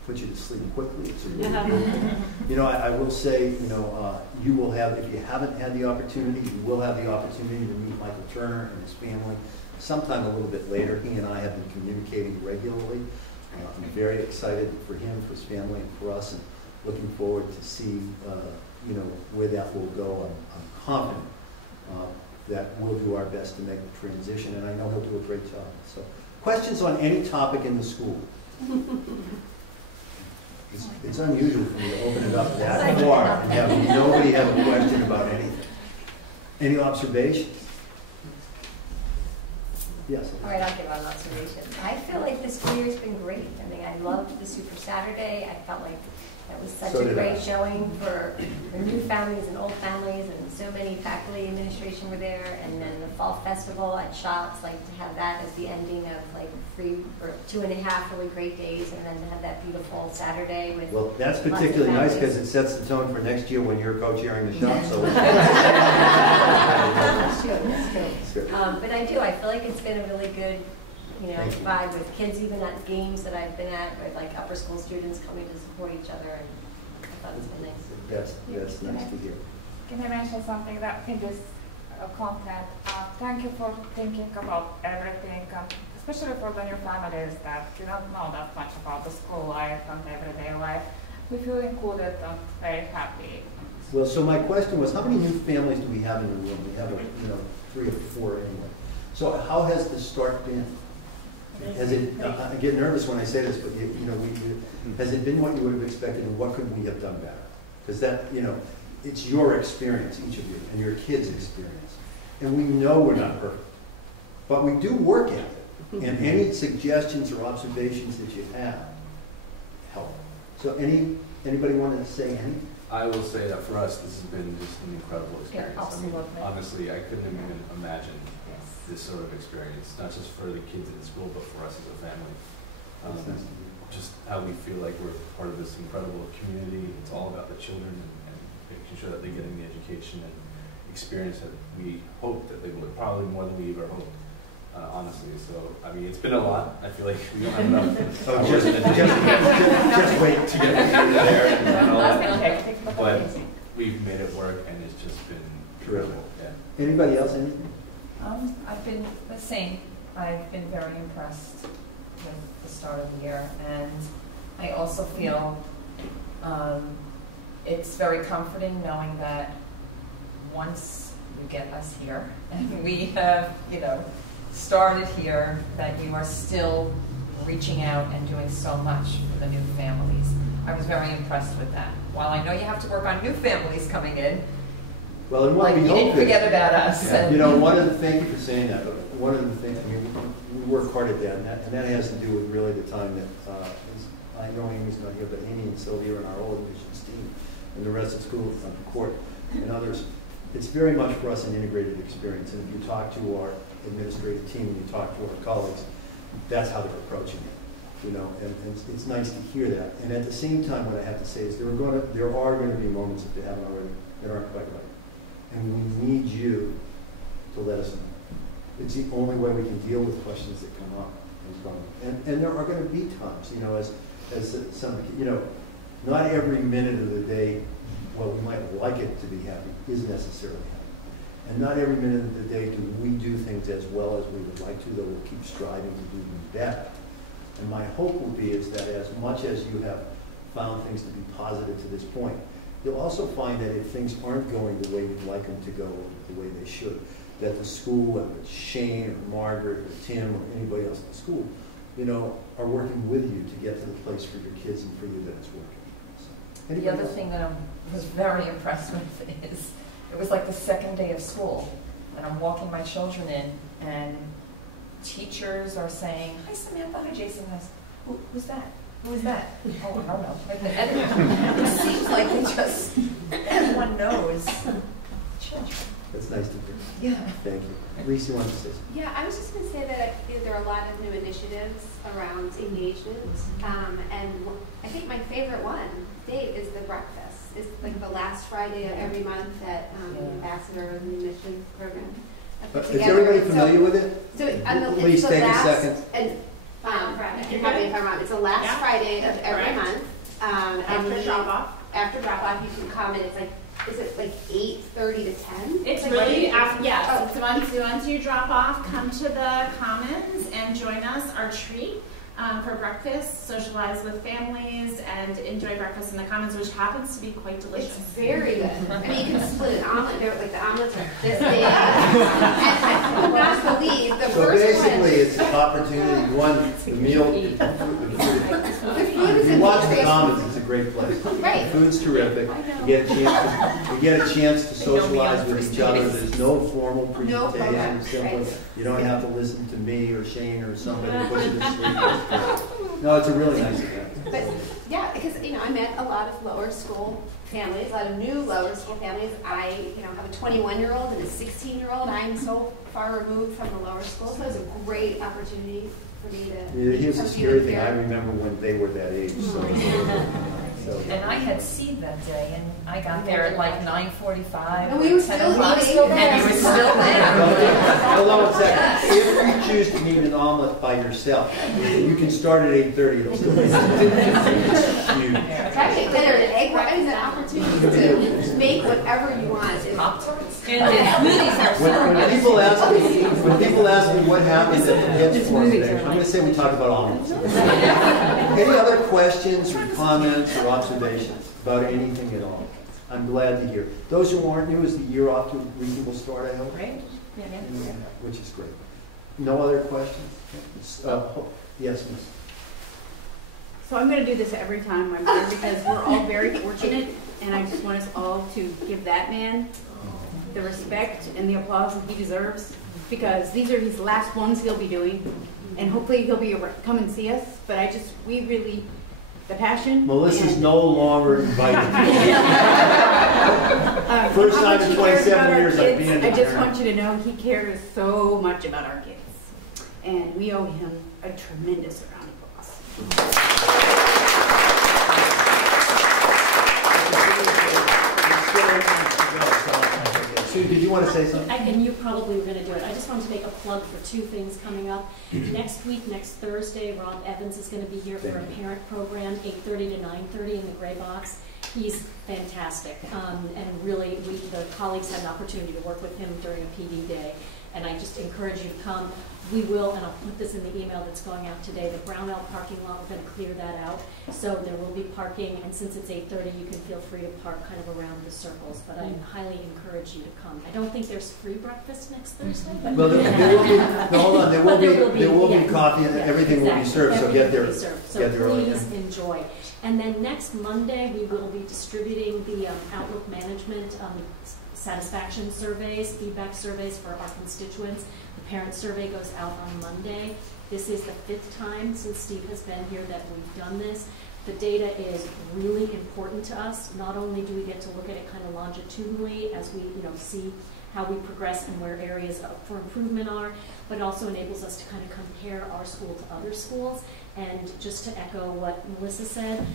Put you to sleep quickly. It's a really I will say, you will have, if you haven't had the opportunity, you will have the opportunity to meet Michael Turner and his family sometime a little bit later. He and I have been communicating regularly. I'm very excited for him, for his family, and for us, and looking forward to see where that will go. I'm confident that we'll do our best to make the transition, and I know he'll do a great job. So, questions on any topic in the school? It's unusual for me to open it up that far and have nobody have a question about anything. Any observations? Yes. All right, I'll give an observation. I feel like this school year's been great. I mean, I loved the Super Saturday. I felt like that was such a great showing for new families and old families, and so many faculty administration were there. And then the fall festival at Shops, like to have that as the ending of like free for 2.5 really great days, and then to have that beautiful Saturday with. Well, that's particularly nice because it sets the tone for next year when you're co-chairing the shop. So. That's true. That's true. But I feel like it's been a really good, vibe with kids, even at games that I've been at, with like upper school students coming to support each other, and I thought it's been nice. That's nice to hear. Can I mention something that in this content? Thank you for thinking about everything, especially for the new families that do not know that much about the school life and everyday life. We feel included and very happy. Well, so my question was, how many new families do we have in the room? We have, 3 or 4 anyway. So how has the start been? Has it? I get nervous when I say this, but has it been what you would have expected, and what could we have done better? Because that, it's your experience, each of you, and your kids' experience, and we know we're not perfect, but we do work at it. And any suggestions or observations that you have help. So anybody want to say anything? I will say that for us, this has been just an incredible experience. Yeah, absolutely. Honestly, I couldn't even imagine this sort of experience, not just for the kids in the school, but for us as a family. Just how we feel like we're part of this incredible community. It's all about the children and making sure that they're getting the education and experience that we hope that they would, probably more than we ever hoped. Honestly, so I mean, it's been a lot. I feel like we don't have enough. So just wait to get there and all that. But we've made it work, and it's just been incredible. Yeah. Anybody else? Anything? I've been the same. I've been very impressed with the start of the year, and I also feel it's very comforting knowing that once you get us here and we have, started here, that you are still reaching out and doing so much for the new families. I was very impressed with that. While I know you have to work on new families coming in, well, and what we you hope didn't forget about us. Yeah. One of the, thank you for saying that, but one of the things, we work hard at that, and that has to do with really the time that, I know Amy's not here, but Amy and Sylvia and our old admissions team, and the rest of school, court, and others. It's very much for us an integrated experience, and if you talk to our administrative team and you talk to our colleagues, that's how they're approaching it, and it's nice to hear that. And at the same time, what I have to say is there are going to be moments, if they haven't already, that aren't quite right. And we need you to let us know. It's the only way we can deal with questions that come up. And there are going to be times, as some, not every minute of the day, well, we might like it to be happy, is necessarily happy. And not every minute of the day do we do things as well as we would like to, though we'll keep striving to do them better. And my hope will be is that as much as you have found things to be positive to this point, you'll also find that if things aren't going the way you'd like them to go, the way they should, that the school, whether it's Shane or Margaret or Tim or anybody else in the school, are working with you to get to the place for your kids and for you that it's working. So, the other thing that I was very impressed with is it was like the second day of school, and I'm walking my children in, and teachers are saying, "Hi, Samantha. Hi, Jason." And I said, "Who's that? Who is that?" "Oh, I don't know." And it seems like everyone knows children. That's nice to hear. Yeah. Thank you. Lisa, you want to say something? Yeah, I was just going to say that I feel there are a lot of new initiatives around engagement, and I think my favorite one, Dave, is the breakfast. It's like the last Friday of every month at the Ambassador of the Admissions Program. Is everybody familiar with it? So, please take a second. And, you're probably if I'm wrong. It's the last Friday of every month. After drop-off. After drop-off, you can come, and it's like, is it like 8:30 to 10? It's really after, so once you drop off, come to the Commons and join us. Our treat for breakfast, socialize with families, and enjoy breakfast in the Commons, which happens to be quite delicious. It's very good. I mean, you can split an omelet. They're like the omelets are this big. And I could not believe the So first basically, one. it's an opportunity, one, the meal. If you watch the Commons, it's a great place. Right. The food's terrific. You get a chance to socialize with each other. There's no formal presentation. Simply, you don't have to listen to me or Shane or somebody push you to sleep. No, it's a really nice event. But yeah, because I met a lot of lower school families, a lot of new lower school families. I have a 21-year-old and a 16-year-old. I'm so far removed from the lower school, so it was a great opportunity for me to. Here's the scary thing. I remember when they were that age. And I had seed that day, and I got there at like 9:45. And we were still eating. And you were still there. Hold on a second. If you choose to eat an omelet by yourself, you can start at 8:30. It'll still be huge. It's actually better than egg white. It's an opportunity to make whatever you want. When people ask me what happened at the Heads Forum today, I'm going to say we talked about omelets. Any other questions or comments or observations about anything at all? I'm glad to hear. Those who aren't new, is the year off to a reasonable start, I hope? Great. Yeah. Which is great. No other questions? Yes, Miss. So I'm going to do this every time I'm here because we're all very fortunate, and I just want us all to give that man the respect and the applause that he deserves, because these are his last ones he'll be doing, and hopefully he'll be come and see us. But we really, the passion. Melissa's no longer invited. First time in 27 years I've been in I just want you to know he cares so much about our kids, and we owe him a tremendous round of applause. Sue, did you want to say something? And you probably were going to do it. I just wanted to make a plug for two things coming up. Next week, next Thursday, Rob Evans is going to be here for a parent program, 8:30 to 9:30 in the gray box. He's fantastic. And really, the colleagues had an opportunity to work with him during a PD day. And I just encourage you to come. We will, and I'll put this in the email that's going out today, the Brownell parking lot, we're going to clear that out. So there will be parking, and since it's 8:30, you can feel free to park kind of around the circles. But I highly encourage you to come. I don't think there's free breakfast next Thursday. But well, there will be, no, hold on, there will be coffee and everything will be served, so get there. So please enjoy. And then next Monday, we will be distributing the Outlook Management satisfaction surveys, feedback surveys for our constituents. The parent survey goes out on Monday. This is the 5th time since Steve has been here that we've done this. The data is really important to us. Not only do we get to look at it kind of longitudinally as we see how we progress and where areas for improvement are, but it also enables us to kind of compare our school to other schools. And just to echo what Melissa said,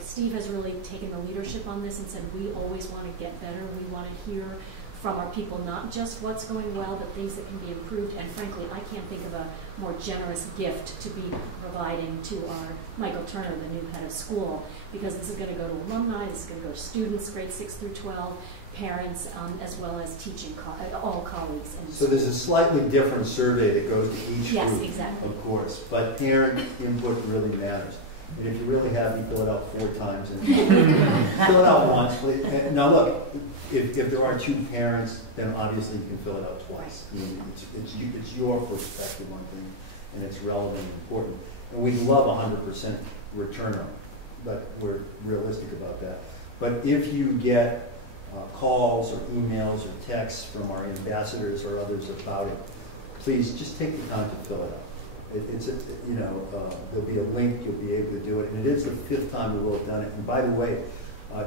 Steve has really taken the leadership on this and said we always want to get better. We want to hear from our people not just what's going well, but things that can be improved. And frankly, I can't think of a more generous gift to be providing to our Michael Turner, the new head of school, because this is going to go to alumni, this is going to go to students, grades 6 through 12, parents, as well as teaching all colleagues. So there's a slightly different survey that goes to each group, yes, exactly. Of course, but parent input really matters. And if you're really happy, fill it out 4 times and fill it out once, please. Now look, if there are 2 parents, then obviously you can fill it out twice. I mean, it's your perspective on things, and it's relevant and important. And we love 100% return on it, but we're realistic about that. But if you get calls or emails or texts from our ambassadors or others about it, please just take the time to fill it out. There'll be a link, you'll be able to do it, and it is the 5th time we will have done it. And by the way,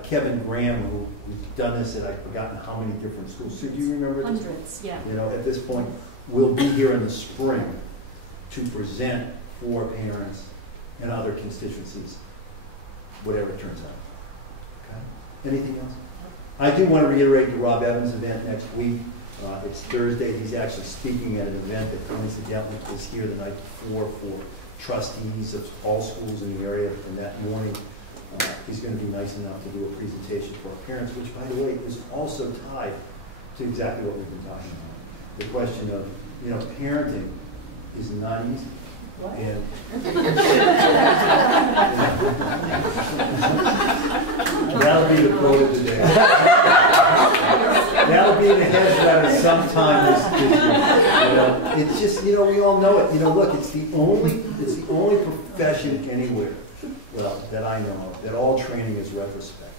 Kevin Graham, who's done this at I've forgotten how many different schools. So do you remember this? Hundreds, yeah. At this point, will be here in the spring to present for parents and other constituencies, whatever it turns out. Okay? Anything else? I do want to reiterate the Rob Evans event next week. It's Thursday. He's actually speaking at an event that coincidentally is here the night before for trustees of all schools in the area. And that morning, he's going to be nice enough to do a presentation for our parents, which, by the way, is also tied to exactly what we've been talking about. The question of, parenting is not easy. And that'll be the quote of the day. That'll be in the heads letter sometime this year. You know, it's just, you know, we all know it. You know, look, it's the only profession anywhere, well, that I know of, that all training is retrospective.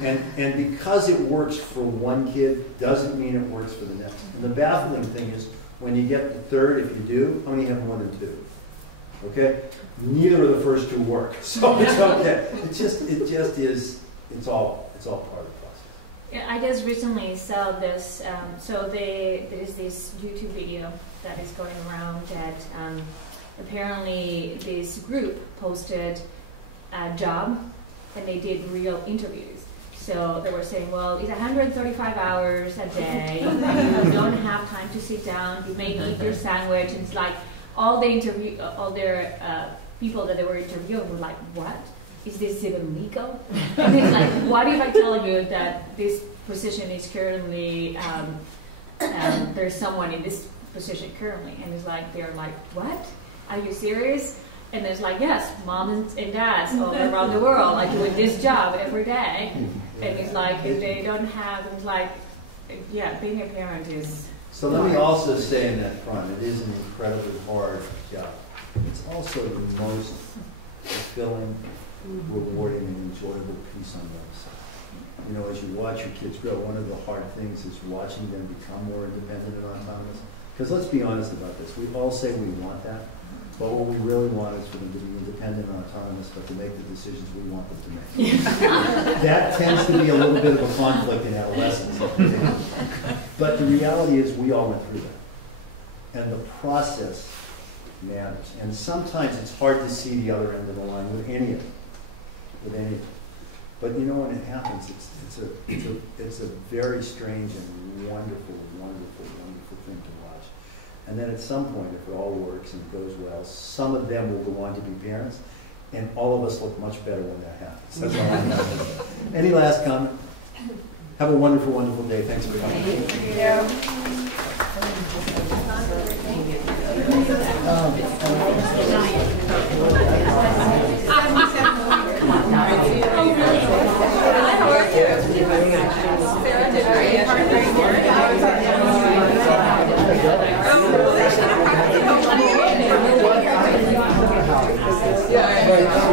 And because it works for one kid doesn't mean it works for the next. And the baffling thing is when you get the third, if you do, how many have more than two? Okay? Neither of the first two work. So it's okay. It just is, it's all part of the process. Yeah, I just recently saw this, there is this YouTube video that is going around that apparently this group posted a job and they did real interviews. So they were saying, well, it's 135 hours a day, you don't have time to sit down, you may eat your sandwich, and it's like all their people that they were interviewing were like, what? Is this even legal? And it's like, what if I tell you that this position is currently, there's someone in this position currently, and it's like, they're like, what? Are you serious? And there's like, yes, moms and dads all around the world are doing this job every day. And it's like, if they don't have, it's like, yeah, being a parent is... So let me also say in that front, it is an incredibly hard job. It's also the most fulfilling, rewarding, and enjoyable piece on the other side. You know, as you watch your kids grow, one of the hard things is watching them become more independent and autonomous. Because let's be honest about this, we all say we want that. But what we really want is for them to be independent and autonomous, but to make the decisions we want them to make. That tends to be a little bit of a conflict in adolescence. But the reality is we all went through that. And the process matters. And sometimes it's hard to see the other end of the line with any of it. With any of it. But you know, when it happens, it's a very strange and wonderful, wonderful, wonderful thing to watch. And then at some point, if it all works and it goes well, some of them will go on to be parents, and all of us look much better when that happens. That's all I'm saying. Any last comment? Have a wonderful, wonderful day. Thanks for coming. Thank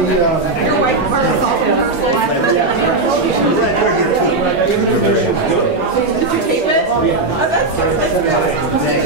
Your white part is all Did you tape it? Oh, that's good. Have a good day.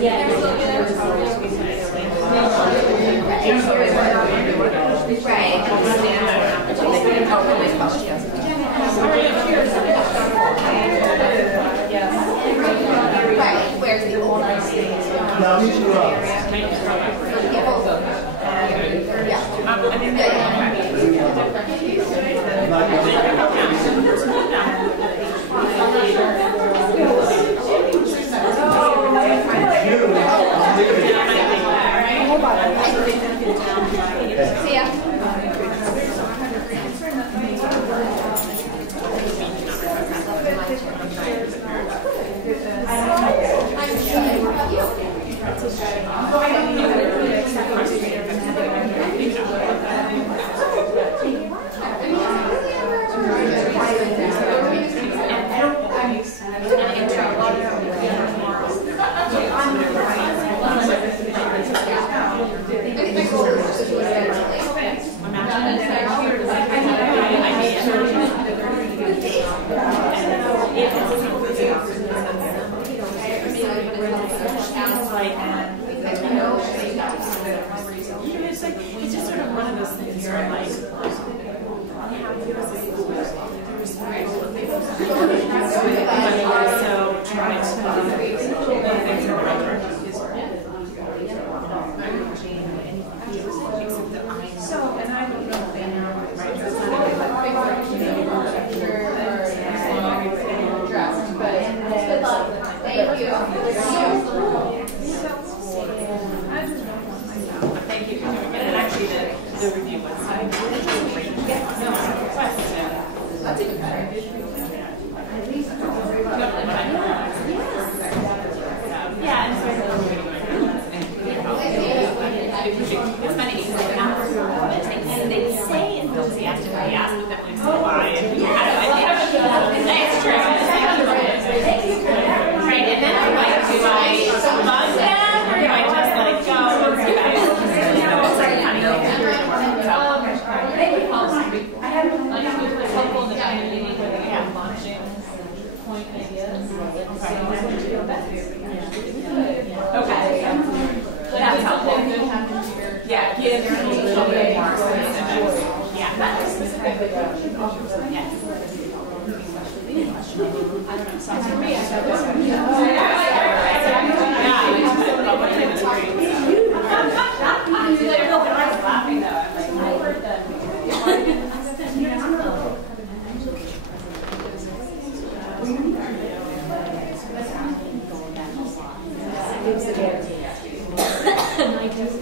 Right, where's the old Now, meet you up. See ya. It's just sort of one of those things where like, so try to things in the right direction. So, and I don't know if they know, right? That's not a big dressed, but good luck. Thank you. Thank you for doing it. And actually, the review was no question. That's even better. Yeah, and so it's funny because they're not and they say enthusiastically, ask me why, and it's true. Right, and then I'm like, do I love them, or do I just like go and do it? I have a couple in the community where they have launching point ideas. Okay. That's helpful. Yeah, give a little bit more specific. Yeah, that's specifically yes. I don't know. Sounds to me. I'm laughing though. I'm like, I heard that. Oh my god.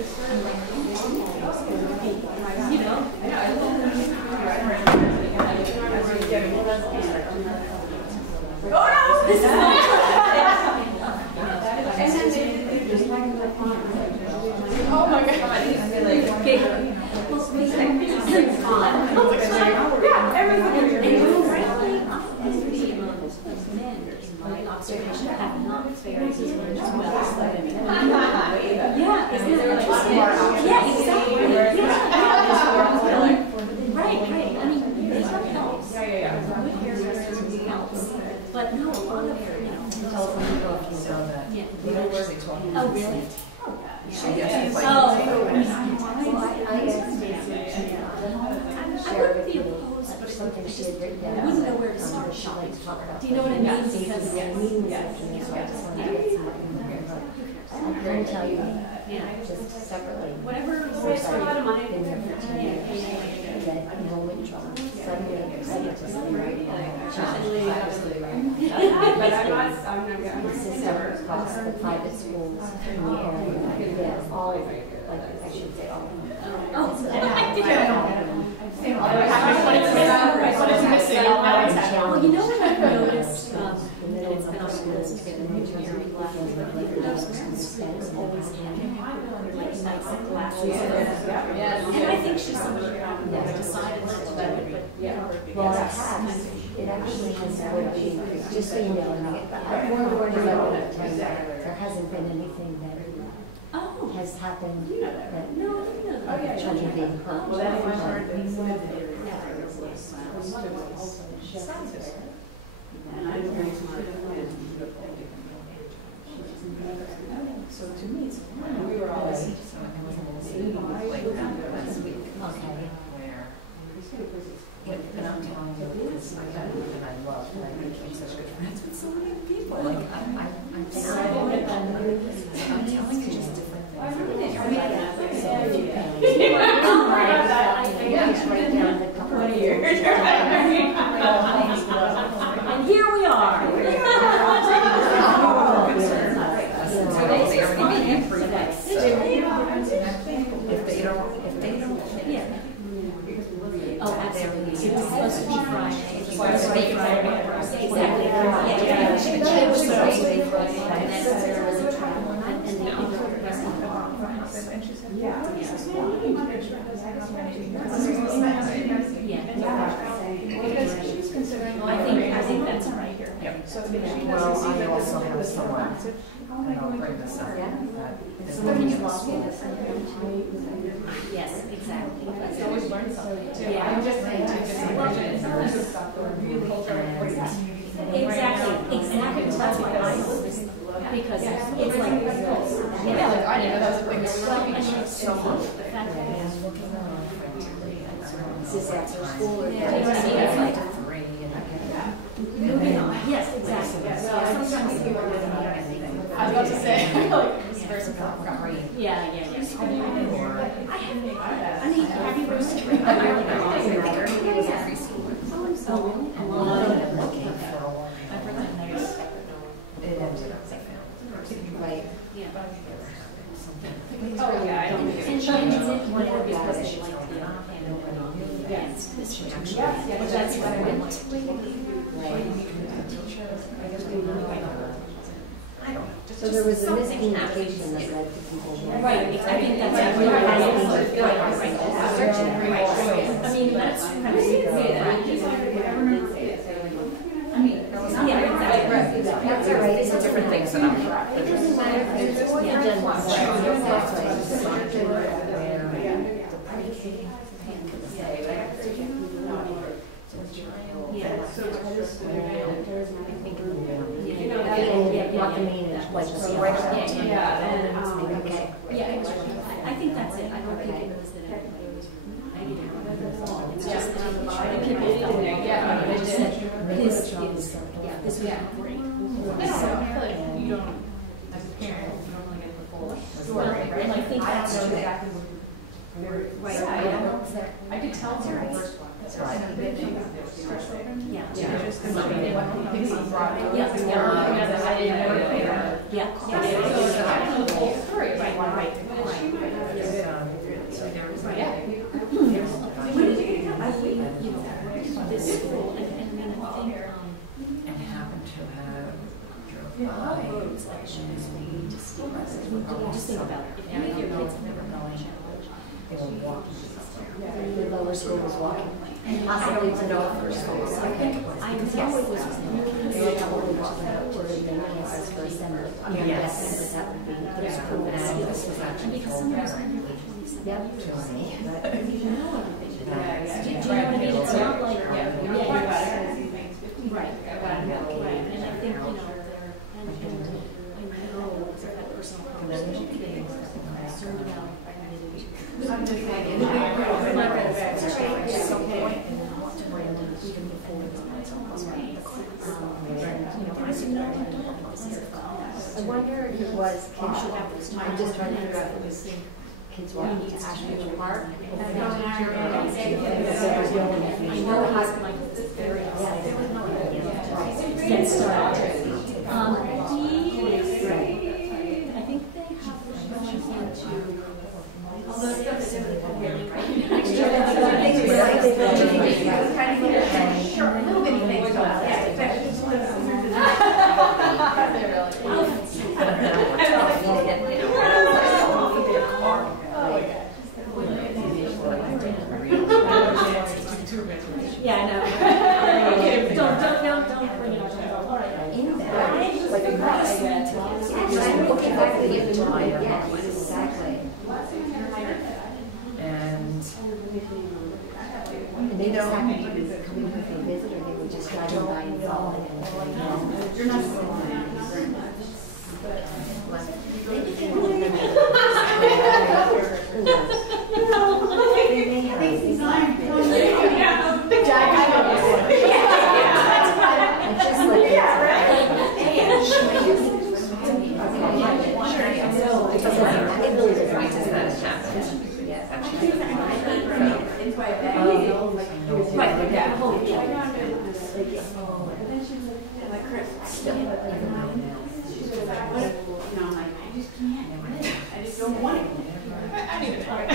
My observation have not fared as well as women. Yeah, isn't it like yeah, exactly. Right. I mean, makeup helps. Yeah. Helps. But no, a lot of Telephone people if you saw that. Yeah. We don't work at 12. Oh, really? I wouldn't be opposed, but I wouldn't know where to start shopping. Do you know what I mean? Because I can tell you, just separately. Whatever saves a lot of money. That enrollment trouble. Suddenly, But I'm not the system across the private schools in the area. Yes, all of it. Like, I should say all of them. Well, you know what I've noticed, and it's been on the list to get the new year those schools always have like nice glasses. And I think she's somebody who decided not to do it, but Well, it actually has already increased. Just so you know, there hasn't been anything that has happened that children are being hurt. Well, that's why I heard that here we are. Yeah. Oh, absolutely. It's supposed to be Friday. It's supposed to be Friday. Exactly. Yeah. It was Thursday. And then there was a travel and the other rest of the conference. Yeah. Because she's considering. I think that's right here. Yep. Well, I also have someone, and I'll bring this up, that is looking at the school. Yes, exactly. Let's always learn something too. Yeah. I'm just saying, some of the stuff that really Exactly. That's why I always because it's like I know that was a big so much. The fact that And looking around Is this after school or? yeah, it's like 3 and moving on. Yes, exactly. Yes. Sometimes people I was about to say, like, this person got great. Yeah. I mean, have you roasted? I really know. I think it was a preschool. Oh, really? Looking for a while. I've heard that nice. It ended up, I found. Right. Yeah. Oh, yeah, I don't think And she ends it whenever because they like the yes. This one actually. Yes, But that's what I went. I don't know. So there was a miscommunication that led to people. Right, I think that's right. I mean, that's kind of That's all right. It's different things that I'm. I think that's it. I don't think it was that everybody was. I didn't have it's just that people felt this is this would be great. I feel like you don't, as a parent, you don't really get the full story, right? And I think that's know true. exactly what right. I could tell from the first one. Yeah. Just what things you brought up. Yeah. I didn't know that they were. Yeah. This school and I think And happen to have roads that shows me to see just think about it. If any of your kids have never gone to challenge, they were walking somewhere. The lower school was walking. Possibly to know first school. I know it was They were probably walking up to the main campus for assembly. Yes. That would be. And this was actually because told sometimes to Yep. me. you know everything. Do you know what I mean? It's not like right. And I think and I know because I've had personal conversations with them concerned about even before the I wonder if it was kids. I'm just trying to figure out if it was kids walking to Ashland Park. I know he's like very excited. Get started. I think they have to. Although they have little bitty things about that. Yeah, I know. Don't bring it up. In there, like a grass. I'm looking back at the time. Yes, exactly. And they don't have to be coming with a visit, or they would just drive by and follow it. You're not Right. I just don't want it. I need it. Right.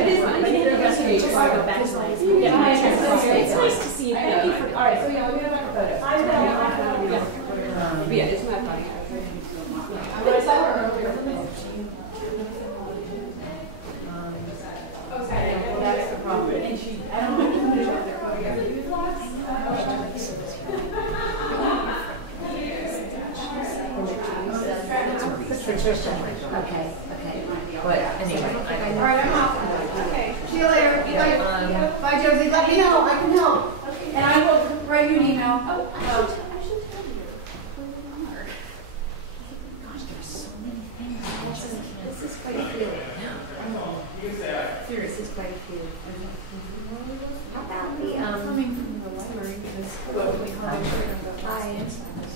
It is nice. Before I go back to my it's nice to see you. Thank you for. All right, so yeah, we have a photo. Yeah, it's not funny. But I saw her earlier. Okay, well, that's the problem. And she, I don't know if they're photo yet. Patricia. Okay. But anyway. All right, I'm off. Okay. See you later. Bye. Bye, Josie. Let me know. I can help. Okay. And I will write you an email. Oh, I should tell you. Gosh, there's so many things. This is quite a few. This is quite a few. How about the Coming from the library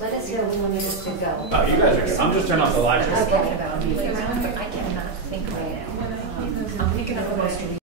let us know when you want us to go. Oh, you guys are good. I'm just turning off the light. Okay. I cannot think right now. I'm thinking of the most